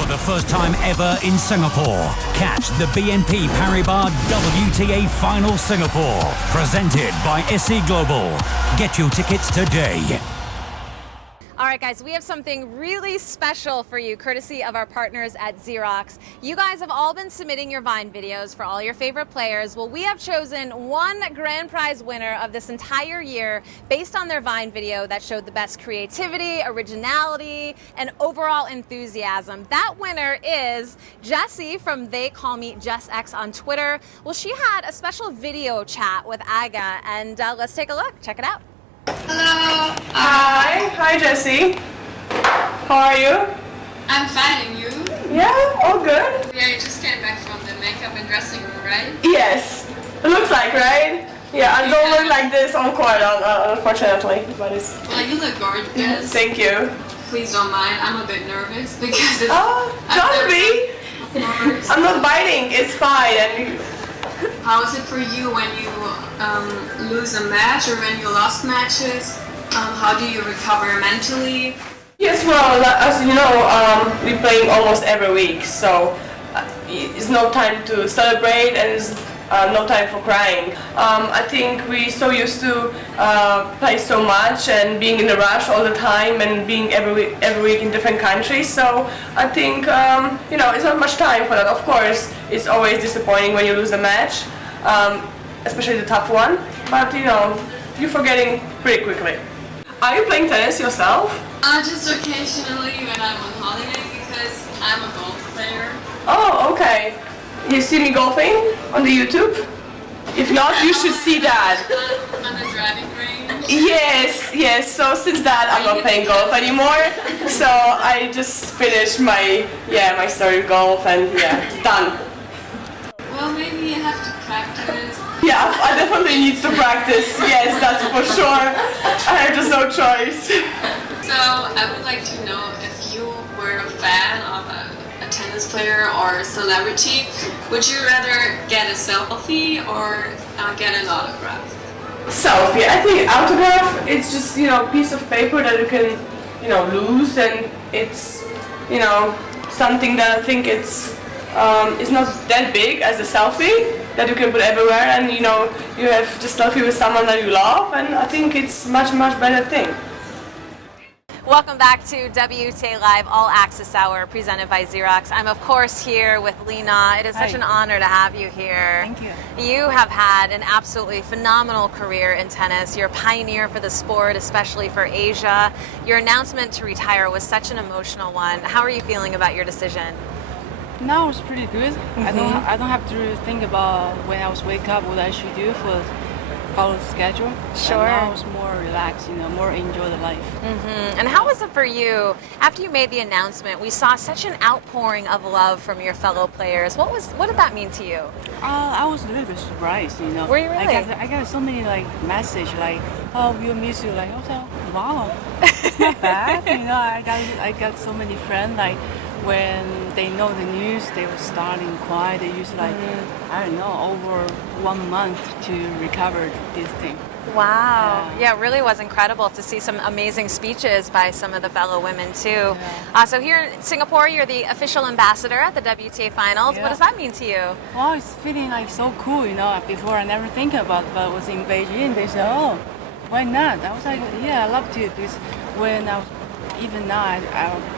For the first time ever in Singapore, catch the BNP Paribas WTA Final Singapore, presented by SE Global. Get your tickets today. All right, guys, we have something really special for you, courtesy of our partners at Xerox. You guys have all been submitting your Vine videos for all your favorite players. Well, we have chosen one grand prize winner of this entire year based on their Vine video that showed the best creativity, originality, and overall enthusiasm. That winner is Jessie from They Call Me Jess X on Twitter. Well, she had a special video chat with Aga, and let's take a look. Check it out. Hello. Hi Jessie. How are you? I'm fine, and you? Yeah, all good. Yeah, you just came back from the makeup and dressing room, right? Yes. It looks like, right? Yeah, I don't look like this on court, unfortunately. But it's... Well, you look gorgeous. Thank you. Please don't mind. I'm a bit nervous because it's... Oh, don't be. Of course. I'm not biting. It's fine. And How is it for you when you lose a match or when you lost matches? How do you recover mentally? Yes, well, as you know, we're playing almost every week, so it's no time to celebrate and it's no time for crying. I think we're so used to play so much and being in a rush all the time and being every week in different countries. So I think it's not much time for that. Of course, it's always disappointing when you lose a match, especially the tough one. But you're forgetting pretty quickly. Are you playing tennis yourself? Just occasionally when I'm on holiday because I'm a golf player. Oh, okay. You see me golfing on the YouTube? If not, you should see that. On the driving range? Yes. So since that, I'm not playing golf anymore. So I just finished my story golf and done. Well, maybe you have to practice. Yeah, I definitely need to practice. Yes, that's for sure. I have just no choice. So I would like to know if you were a fan of a tennis player or a celebrity, would you rather get a selfie or get an autograph? Selfie. I think autograph, it's just piece of paper that you can lose, and it's something that I think it's not that big as a selfie that you can put everywhere, and you have just selfie with someone that you love, and I think it's much better thing. Welcome back to WTA Live All Access Hour presented by Xerox. I'm of course here with Lena. It is such an honor to have you here. Thank you. You have had an absolutely phenomenal career in tennis. You're a pioneer for the sport, especially for Asia. Your announcement to retire was such an emotional one. How are you feeling about your decision? Now it's pretty good. I don't have to think about when I was wake up what I should do for follow the schedule. Sure. And now it's more relaxed, more enjoy the life. And how was it for you after you made the announcement? We saw such an outpouring of love from your fellow players. What did that mean to you? I was a little bit surprised, Were you really? I got so many message oh, we'll miss you. Okay, wow, it's not bad. I got so many friends when they know the news, they were starting cry. They used I don't know, over 1 month to recover this thing. Wow. Yeah, it really was incredible to see some amazing speeches by some of the fellow women too. So here in Singapore, you're the official ambassador at the WTA finals. What does that mean to you? Well, it's feeling so cool, Before I never think about it, but I was in Beijing. They said, oh, why not? I was like, yeah, I love to. Because when I was even now,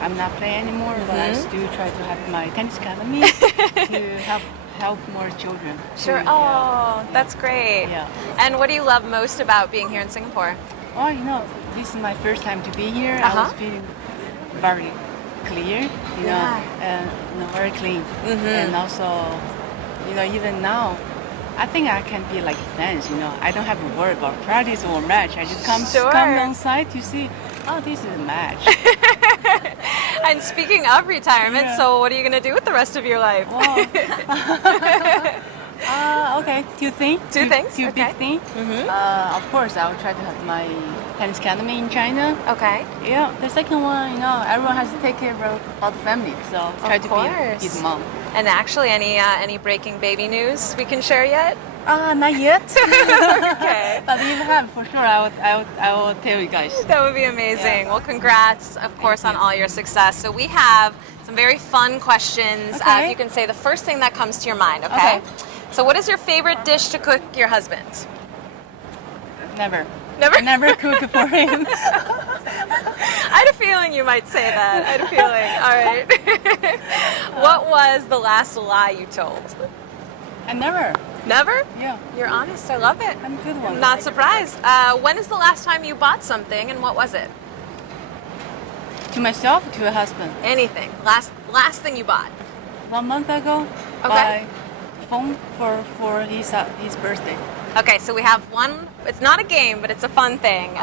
I'm not playing anymore, but I still try to have my tennis academy to help more children. Sure. That's great. Yeah. And what do you love most about being here in Singapore? Well, this is my first time to be here. I was feeling very clear, and very clean. And also, even now, I think I can be like fans, I don't have to worry about practice or match. I just come on site to see, oh, this is a match. And speaking of retirement, so what are you going to do with the rest of your life? Okay, two things. Two big things. Of course, I will try to have my tennis academy in China. Okay. Yeah. The second one, everyone has to take care of the family, so try to be a good mom. And actually, any breaking baby news we can share yet? Not yet. Okay. But if you have, for sure, I will tell you guys. That would be amazing. Well, congrats, of course, on all your success. So we have some very fun questions. If you can say the first thing that comes to your mind, okay? So what is your favorite dish to cook your husband? Never. Never? Never cook for him. I had a feeling you might say that. I had a feeling. All right. What was the last lie you told? I never. Never? Yeah. You're honest. I love it. I'm a good one. I'm not surprised. When is the last time you bought something, and what was it? To myself, to a husband. Anything. Last thing you bought. 1 month ago. Okay. By phone for his birthday. Okay, so we have one. It's not a game, but it's a fun thing.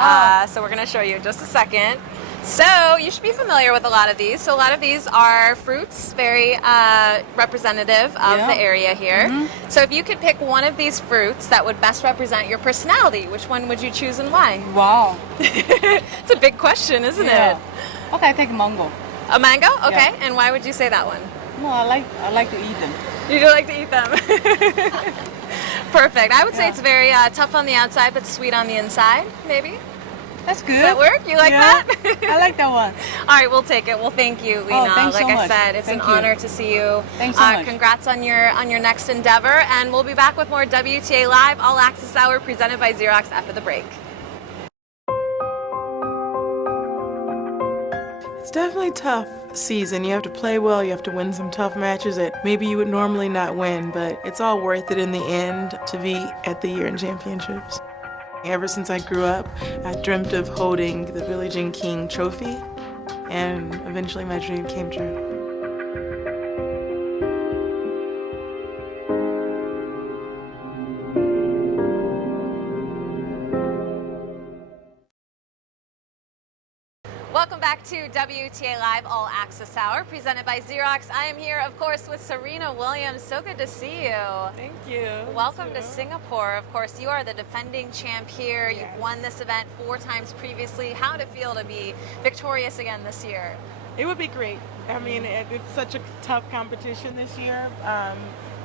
So we're going to show you in just a second. So you should be familiar with a lot of these. So a lot of these are fruits, very representative of the area here. So if you could pick one of these fruits that would best represent your personality, which one would you choose and why? Wow. It's a big question, isn't it? Okay, I take mango. A mango? Okay. And why would you say that one? No, I like to eat them. You do like to eat them. Perfect. I would say it's very tough on the outside, but sweet on the inside, maybe. That's good. Does that work? You like that? I like that one. All right, we'll take it. Well, thank you, Lena. thanks like so I much. said, it's Thank an you. honor to see you. Thanks so much. Congrats on your next endeavor, and we'll be back with more WTA Live All Access Hour presented by Xerox after the break. It's definitely a tough season. You have to play well, you have to win some tough matches that maybe you would normally not win, but it's all worth it in the end to be at the year-end championships. Ever since I grew up, I dreamt of holding the Billie Jean King trophy, and eventually my dream came true. Welcome back to WTA Live All Access Hour, presented by Xerox. I am here, of course, with Serena Williams. So good to see you. Thank you. Welcome to Singapore. Of course, you are the defending champ here. Yes. You've won this event 4 times previously. How did it feel to be victorious again this year? It would be great. I mean, it's such a tough competition this year.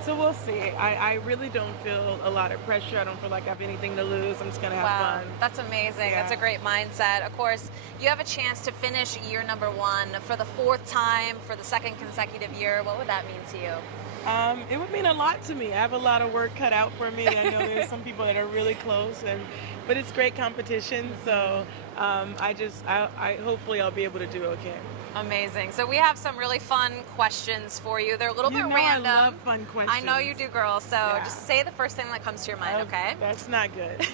So we'll see. I really don't feel a lot of pressure. I don't feel like I have anything to lose. I'm just going to have Wow, fun. that's amazing. Yeah. That's a great mindset. Of course, you have a chance to finish year number 1 for the 4th time, for the 2nd consecutive year. What would that mean to you? It would mean a lot to me. I have a lot of work cut out for me. I know there's some people that are really close, but it's great competition. So I hopefully I'll be able to do okay. Amazing. So we have some really fun questions for you. They're a little bit random. I love fun questions. I know you do, girl. So just say the first thing that comes to your mind, okay? That's not good.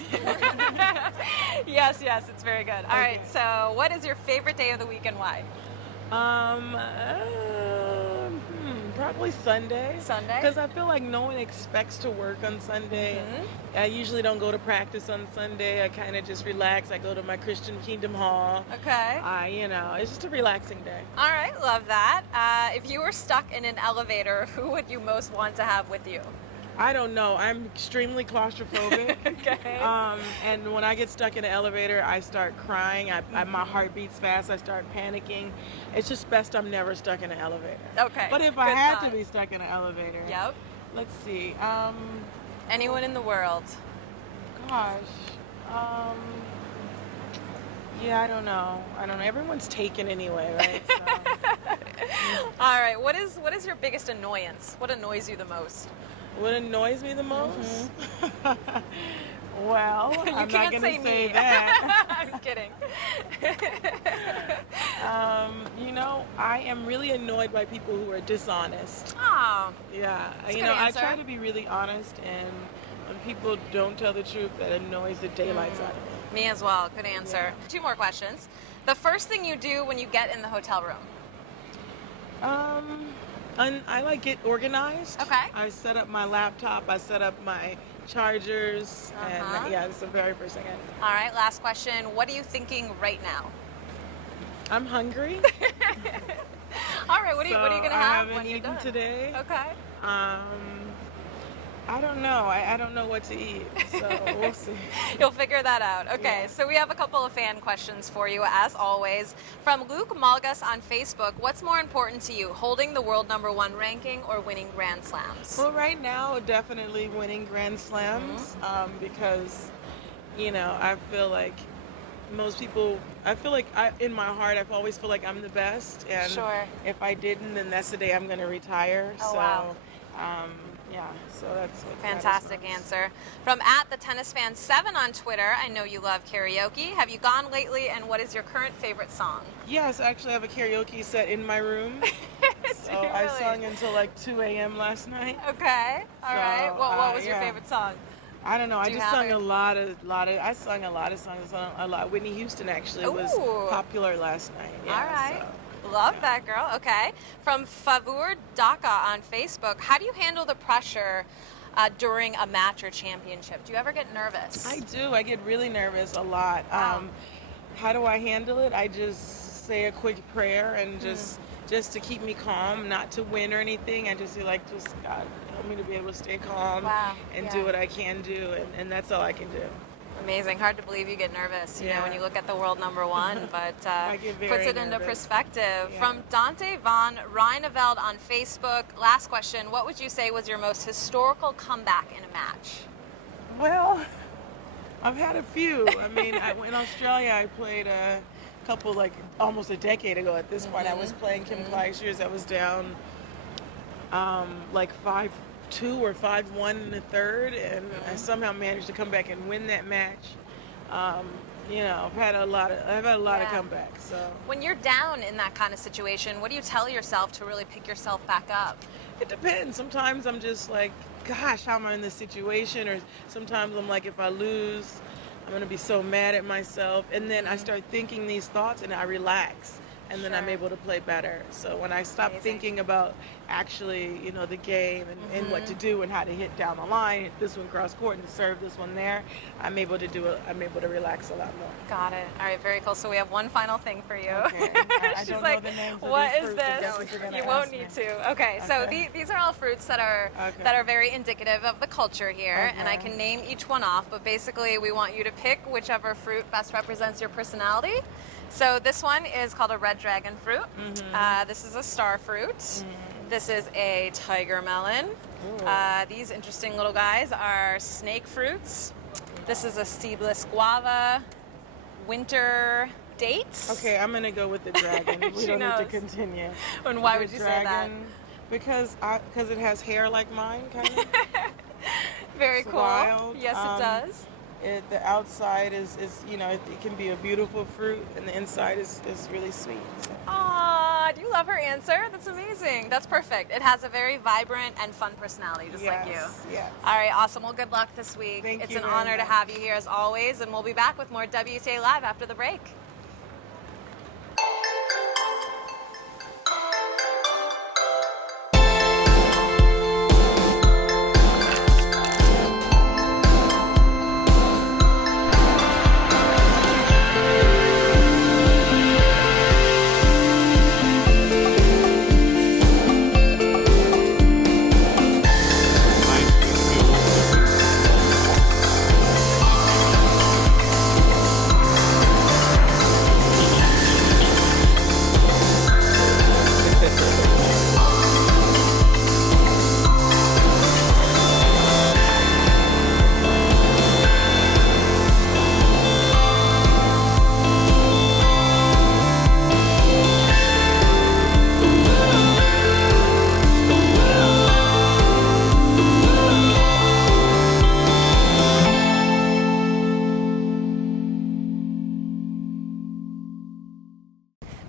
Yes, it's very good. All right. So what is your favorite day of the week and why? Probably Sunday. Sunday? Because I feel like no one expects to work on Sunday. I usually don't go to practice on Sunday. I kind of just relax. I go to my Christian Kingdom Hall. Okay. It's just a relaxing day. All right, love that. If you were stuck in an elevator, who would you most want to have with you? I don't know. I'm extremely claustrophobic. Okay. And when I get stuck in an elevator, I start crying. My heart beats fast. I start panicking. It's just best I'm never stuck in an elevator. Okay. But if I had to be stuck in an elevator, Yep. let's see. Anyone in the world? Gosh. Yeah, I don't know. Everyone's taken anyway, right? So. All right. What is your biggest annoyance? What annoys you the most? What annoys me the most? Well, You I'm can't not going say to say me. that. I'm kidding. I am really annoyed by people who are dishonest. Oh. Yeah. That's a good I answer. try to be really honest, and when people don't tell the truth, that annoys the daylights out of me. Me as well. Good answer. 2 more questions. The first thing you do when you get in the hotel room? I get organized. Okay. I set up my laptop. I set up my chargers, and it's the very first thing I do. All right, last question. What are you thinking right now? I'm hungry. All right, what are you going to have I when haven't you're eaten done? today. Okay. I don't know. I don't know what to eat, so we'll see. You'll figure that out. Okay, so we have a couple of fan questions for you, as always. From Luke Malgas on Facebook, what's more important to you, holding the world #1 ranking or winning Grand Slams? Well, right now, definitely winning Grand Slams, because, I feel like most people, in my heart, I always feel like I'm the best, and if I didn't, then that's the day I'm going to retire. Oh, so, wow. So that's what Fantastic answer. From @thetennisfan7 on Twitter, I know you love karaoke. Have you gone lately, and what is your current favorite song? Yes, actually I have a karaoke set in my room. So I sung until like 2 a.m. last night. Okay, all right. What was your favorite song? I don't know. I just sung a lot of. I sung a lot of songs. A lot. Whitney Houston actually was popular last night. Yeah, all right. So. Love that, girl. Okay. From Favur Daka on Facebook, how do you handle the pressure during a match or championship? Do you ever get nervous? I do. I get really nervous a lot. Wow. How do I handle it? I just say a quick prayer and just to keep me calm, not to win or anything. I just feel like, God, help me to be able to stay calm and do what I can do, and that's all I can do. Amazing. Hard to believe you get nervous, you know, when you look at the world #1, but puts it into perspective. Yeah. From Dante von Reineveld on Facebook, last question. What would you say was your most historical comeback in a match? Well, I've had a few. I mean, in Australia, I played a couple, like almost a decade ago at this point. I was playing Kim Fleischer's. I was down like 5-2 or 5-1 in the third, and I somehow managed to come back and win that match. You know, I've had a lot of comebacks. So when you're down in that kind of situation, what do you tell yourself to really pick yourself back up? it depends. Sometimes I'm just like, gosh, how am I in this situation? Or sometimes I'm like, if I lose, I'm going to be so mad at myself. And then I start thinking these thoughts and I relax. And then I'm able to play better. So when I stop thinking about actually, you know, the game and what to do and how to hit down the line, hit this one cross court and serve this one there, I'm able to relax a lot more. Got it. All right, very cool. So we have one final thing for you. Okay. I don't know the names of what these is fruits. this? You won't need to. Okay, so these are all fruits that are very indicative of the culture here, and I can name each one off, but basically we want you to pick whichever fruit best represents your personality. So this one is called a red dragon fruit. This is a star fruit. This is a tiger melon. These interesting little guys are snake fruits. This is a seedless guava. Winter dates. Okay, I'm gonna go with the dragon. We don't need to continue. And why would you say that? Because it has hair like mine, kind of. Very it's cool. Wild. Yes, it does. The outside is you know, it can be a beautiful fruit, and the inside is really sweet. So. Aw, do you love her answer? That's amazing. That's perfect. It has a very vibrant and fun personality, just like you. Yes. All right, awesome. Well, good luck this week. Thank it's you an very honor to much. have you here as always, and we'll be back with more WTA Live after the break.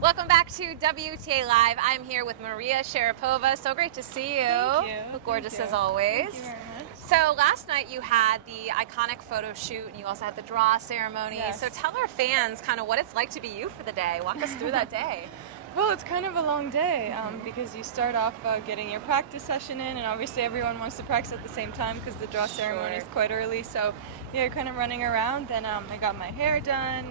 Welcome back to WTA Live. I'm here with Maria Sharapova. So great to see you. Thank you. Look gorgeous Thank as you. always. Thank you very much. So last night you had the iconic photo shoot and you also had the draw ceremony. Yes. So tell our fans kind of what it's like to be you for the day. Walk us through that day. Well, it's kind of a long day because you start off getting your practice session in, and obviously everyone wants to practice at the same time because the draw ceremony is quite early. So yeah, you're kind of running around. Then I got my hair done.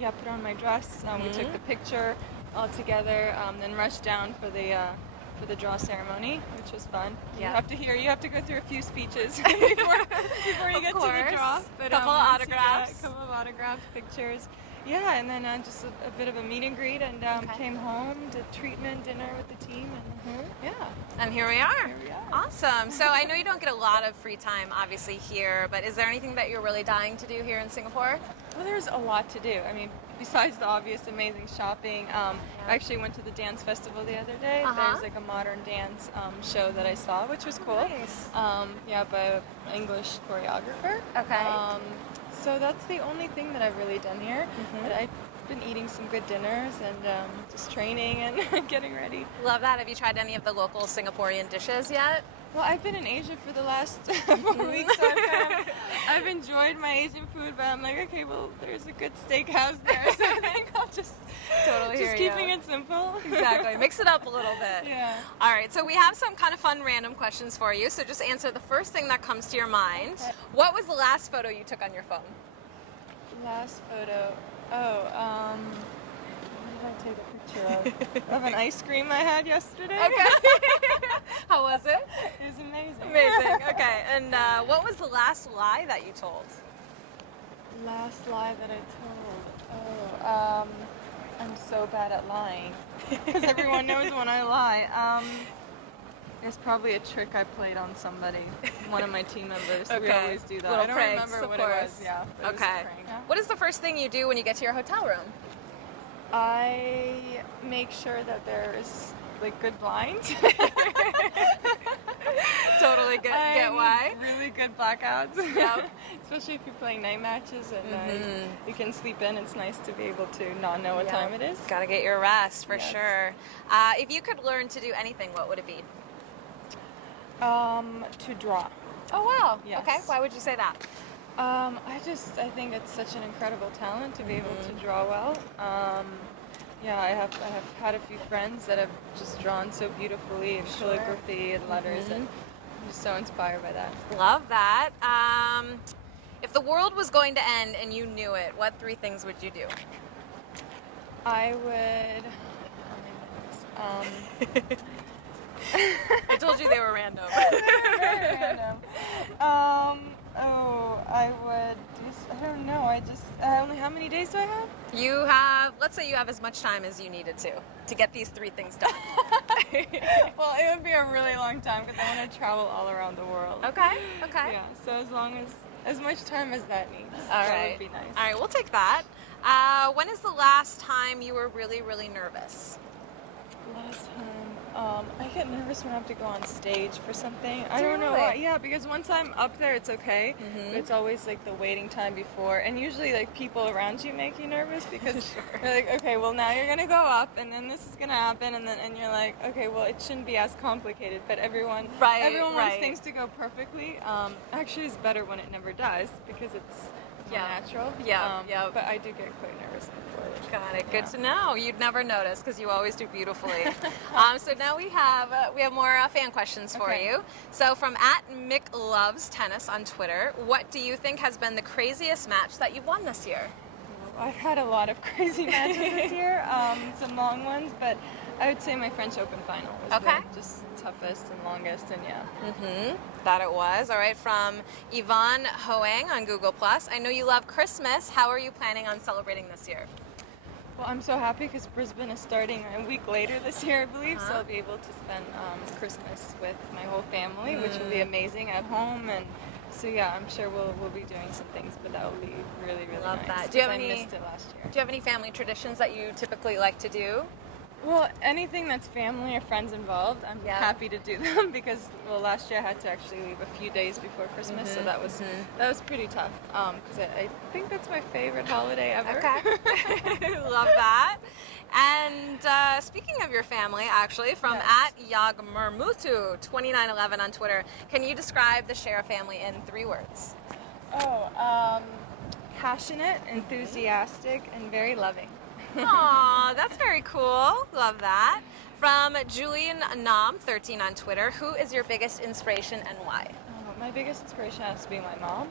Put on my dress. We took the picture all together. Then rushed down for the draw ceremony, which was fun. Yeah. You have to go through a few speeches before you get to the draw. But, couple once you autographs. get a couple of autographs, pictures. Yeah, and then just a bit of a meet and greet, and came home, did treatment, dinner with the team, and yeah. And here we are. Here we are. Awesome. So I know you don't get a lot of free time, obviously, here, but is there anything that you're really dying to do here in Singapore? Well, there's a lot to do. I mean, besides the obvious amazing shopping, I actually went to the dance festival the other day. There's like a modern dance show that I saw, which was cool. Nice. By an English choreographer. Okay. So that's the only thing that I've really done here. But I've been eating some good dinners and just training and getting ready. Love that. Have you tried any of the local Singaporean dishes yet? Well, I've been in Asia for the last 4 weeks, so I've enjoyed my Asian food, but I'm like, okay, well, there's a good steakhouse there, so I think I'll just keeping it simple. Exactly. Mix it up a little bit. Yeah. All right, so we have some kind of fun random questions for you, so just answer the first thing that comes to your mind. Okay. What was the last photo you took on your phone? Last photo. What did I take a picture of? Of an ice cream I had yesterday. Okay. How was it? It was amazing. Amazing. Okay. And what was the last lie that you told? Last lie that I told. I'm so bad at lying because everyone knows when I lie. It's probably a trick I played on somebody, one of my team members. Okay. We always do that. Little I don't pranks, remember of what course. it was. Yeah. It was a Okay. prank. What is the first thing you do when you get to your hotel room? I make sure that there's like good blinds. Totally get why? Really good blackouts. Yep. Especially if you're playing night matches and you can sleep in. It's nice to be able to not know what time it is. Got to get your rest for Yes. sure. If you could learn to do anything, what would it be? To draw. Oh wow. Yes. Okay. Why would you say that? I think it's such an incredible talent to be able to draw well. Yeah, I have had a few friends that have just drawn so beautifully in calligraphy and letters, and I'm just so inspired by that. Love that. If the world was going to end and you knew it, what 3 things would you do? I would. Oh my goodness. I told you they were random. Very random. I would just, I don't know, only how many days do I have? You have, let's say you have as much time as you needed to get these 3 things done. Well, it would be a really long time because I want to travel all around the world. Okay. Yeah, so as much time as that needs. All that right. would be nice. All right, we'll take that. When is the last time you were really, really nervous? Last time, I get nervous when I have to go on stage for something. I Do you don't know really? why. Yeah, because once I'm up there, it's okay. But it's always like the waiting time before, and usually like people around you make you nervous because you're like, okay, well now you're gonna go up, and then this is gonna happen, and you're like, okay, well it shouldn't be as complicated. But everyone wants things to go perfectly. Actually, it's better when it never does because it's more natural. Yeah. But I do get quite nervous before. Got it. Good to know. You'd never notice because you always do beautifully. So now we have more fan questions for you. So from @MickLovesTennis on Twitter, what do you think has been the craziest match that you've won this year? I've had a lot of crazy matches this year, some long ones, but I would say my French Open final was the just toughest and longest, and That it was. All right, from Yvonne Hoang on Google+. I know you love Christmas. How are you planning on celebrating this year? Well, I'm so happy because Brisbane is starting a week later this year, I believe, so I'll be able to spend Christmas with my whole family, which will be amazing at home, and so yeah, I'm sure we'll be doing some things, but that will be really, really Love nice. that. Do you have I any? missed it last year. Do you have any family traditions that you typically like to do? Well, anything that's family or friends involved, I'm happy to do them because, well, last year I had to actually leave a few days before Christmas, so that was pretty tough. Because I think that's my favorite holiday ever. Okay, love that. And speaking of your family, actually, from @Yagmermutu2911 on Twitter, can you describe the Shara family in 3 words? Passionate, enthusiastic, and very loving. Aw, that's very cool. Love that. From Julian Nom13 on Twitter, who is your biggest inspiration and why? My biggest inspiration has to be my mom.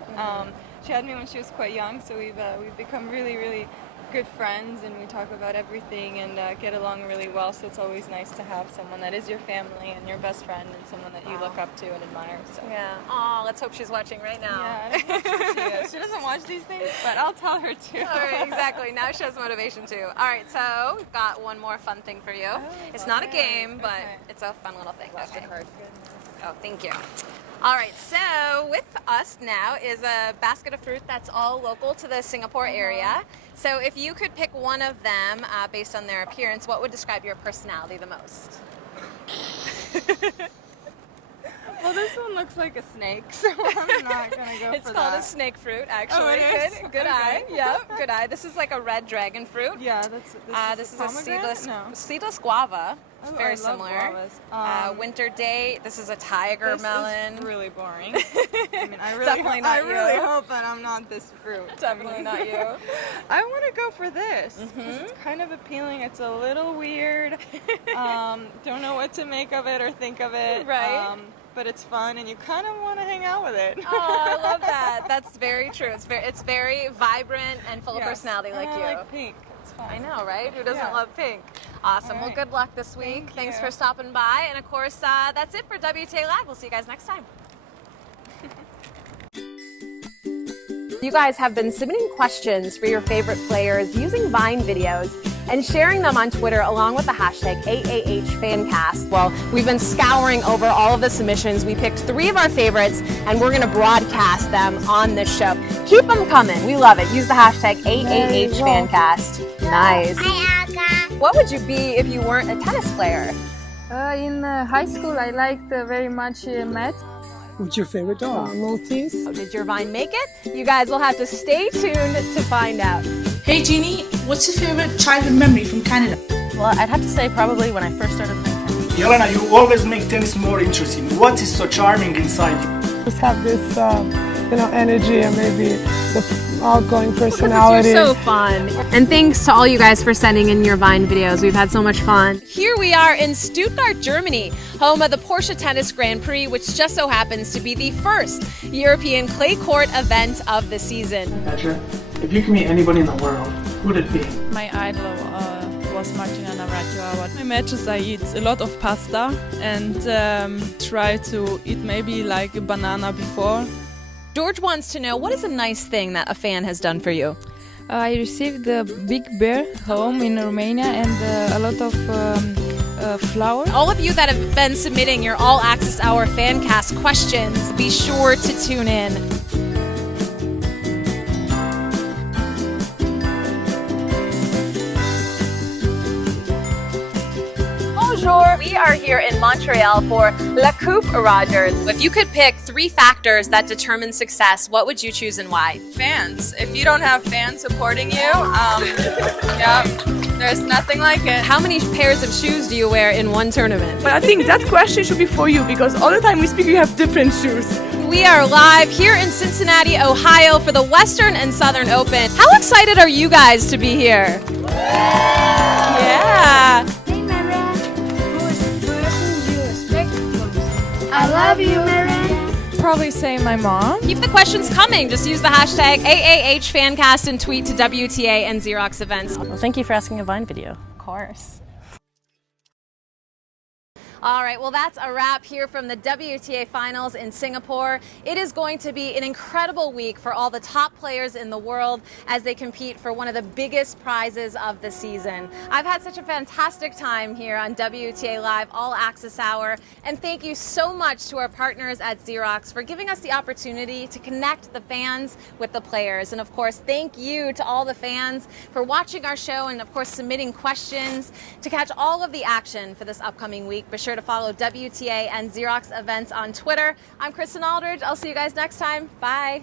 She had me when she was quite young, so we've become really, really good friends, and we talk about everything and get along really well. So it's always nice to have someone that is your family and your best friend, and someone that you look up to and admire. So yeah. Aw, let's hope she's watching right now. Yeah, I don't know if she is. She doesn't watch these things, but I'll tell her to. All right, exactly. Now she has motivation too. All right, so we've got one more fun thing for you. It's not a game, but it's a fun little thing. Okay. Oh, thank you. All right, so with us now is a basket of fruit that's all local to the Singapore area. So if you could pick one of them based on their appearance, what would describe your personality the most? Well, this one looks like a snake, so I'm not going to go for that. It's called a snake fruit, actually. Oh, it is? Good eye. Yep, good eye. This is like a red dragon fruit. Yeah, this is a seedless guava. Oh, Very I love similar. guavas. Winter date. This is a tiger melon. This is really boring. I mean, I really hope that I'm not this fruit. Definitely not you. I want to go for this because it's kind of appealing. It's a little weird. Don't know what to make of it or think of it. Right. But it's fun, and you kind of want to hang out with it. Oh, I love that. That's very true. It's very vibrant and full of personality, like you. I like pink. It's fun. I know, right? Who doesn't love pink? Awesome. Well, good luck this week. Thanks for stopping by. And of course, that's it for WTA Live. We'll see you guys next time. You guys have been submitting questions for your favorite players using Vine videos. and sharing them on Twitter along with the hashtag AAHFancast. Well, we've been scouring over all of the submissions. We picked 3 of our favorites, and we're going to broadcast them on this show. Keep them coming. We love it. Use the hashtag AAHFancast. Nice. Hi, Aga. What would you be if you weren't a tennis player? In high school, I liked very much math. What's your favorite dog? Maltese. Did your vine make it? You guys will have to stay tuned to find out. Hey Genie, what's your favorite childhood memory from Canada? Well, I'd have to say probably when I first started playing tennis. Yelena, you always make tennis more interesting. What is so charming inside you? Just have this, energy and maybe the outgoing personality. You're so fun. And thanks to all you guys for sending in your Vine videos. We've had so much fun. Here we are in Stuttgart, Germany, home of the Porsche Tennis Grand Prix, which just so happens to be the first European clay court event of the season. Petra, if you could meet anybody in the world, who would it be? My idol was Martina Navratilova. My matches I eat a lot of pasta and try to eat maybe like a banana before. George wants to know, what is a nice thing that a fan has done for you? I received a big bear home in Romania and a lot of flour. All of you that have been submitting your All Access Hour Fancast questions, be sure to tune in. Bonjour. We are here in Montreal for La Coupe Rogers. If you could pick 3 factors that determine success, what would you choose and why? Fans. If you don't have fans supporting you, yeah, there's nothing like it. How many pairs of shoes do you wear in one tournament? But I think that question should be for you because all the time we speak, you have different shoes. We are live here in Cincinnati, Ohio for the Western and Southern Open. How excited are you guys to be here? Yeah. I love you, Marianne. Probably say my mom. Keep the questions coming. Just use the hashtag AAHFancast and tweet to WTA and Xerox events. Well, thank you for asking a Vine video. Of course. All right, well, that's a wrap here from the WTA Finals in Singapore. It is going to be an incredible week for all the top players in the world as they compete for one of the biggest prizes of the season. I've had such a fantastic time here on WTA Live All Access Hour, and thank you so much to our partners at Xerox for giving us the opportunity to connect the fans with the players. And of course, thank you to all the fans for watching our show and of course submitting questions. To catch all of the action for this upcoming week, be sure to follow WTA and Xerox events on Twitter. I'm Kristen Aldridge. I'll see you guys next time. Bye.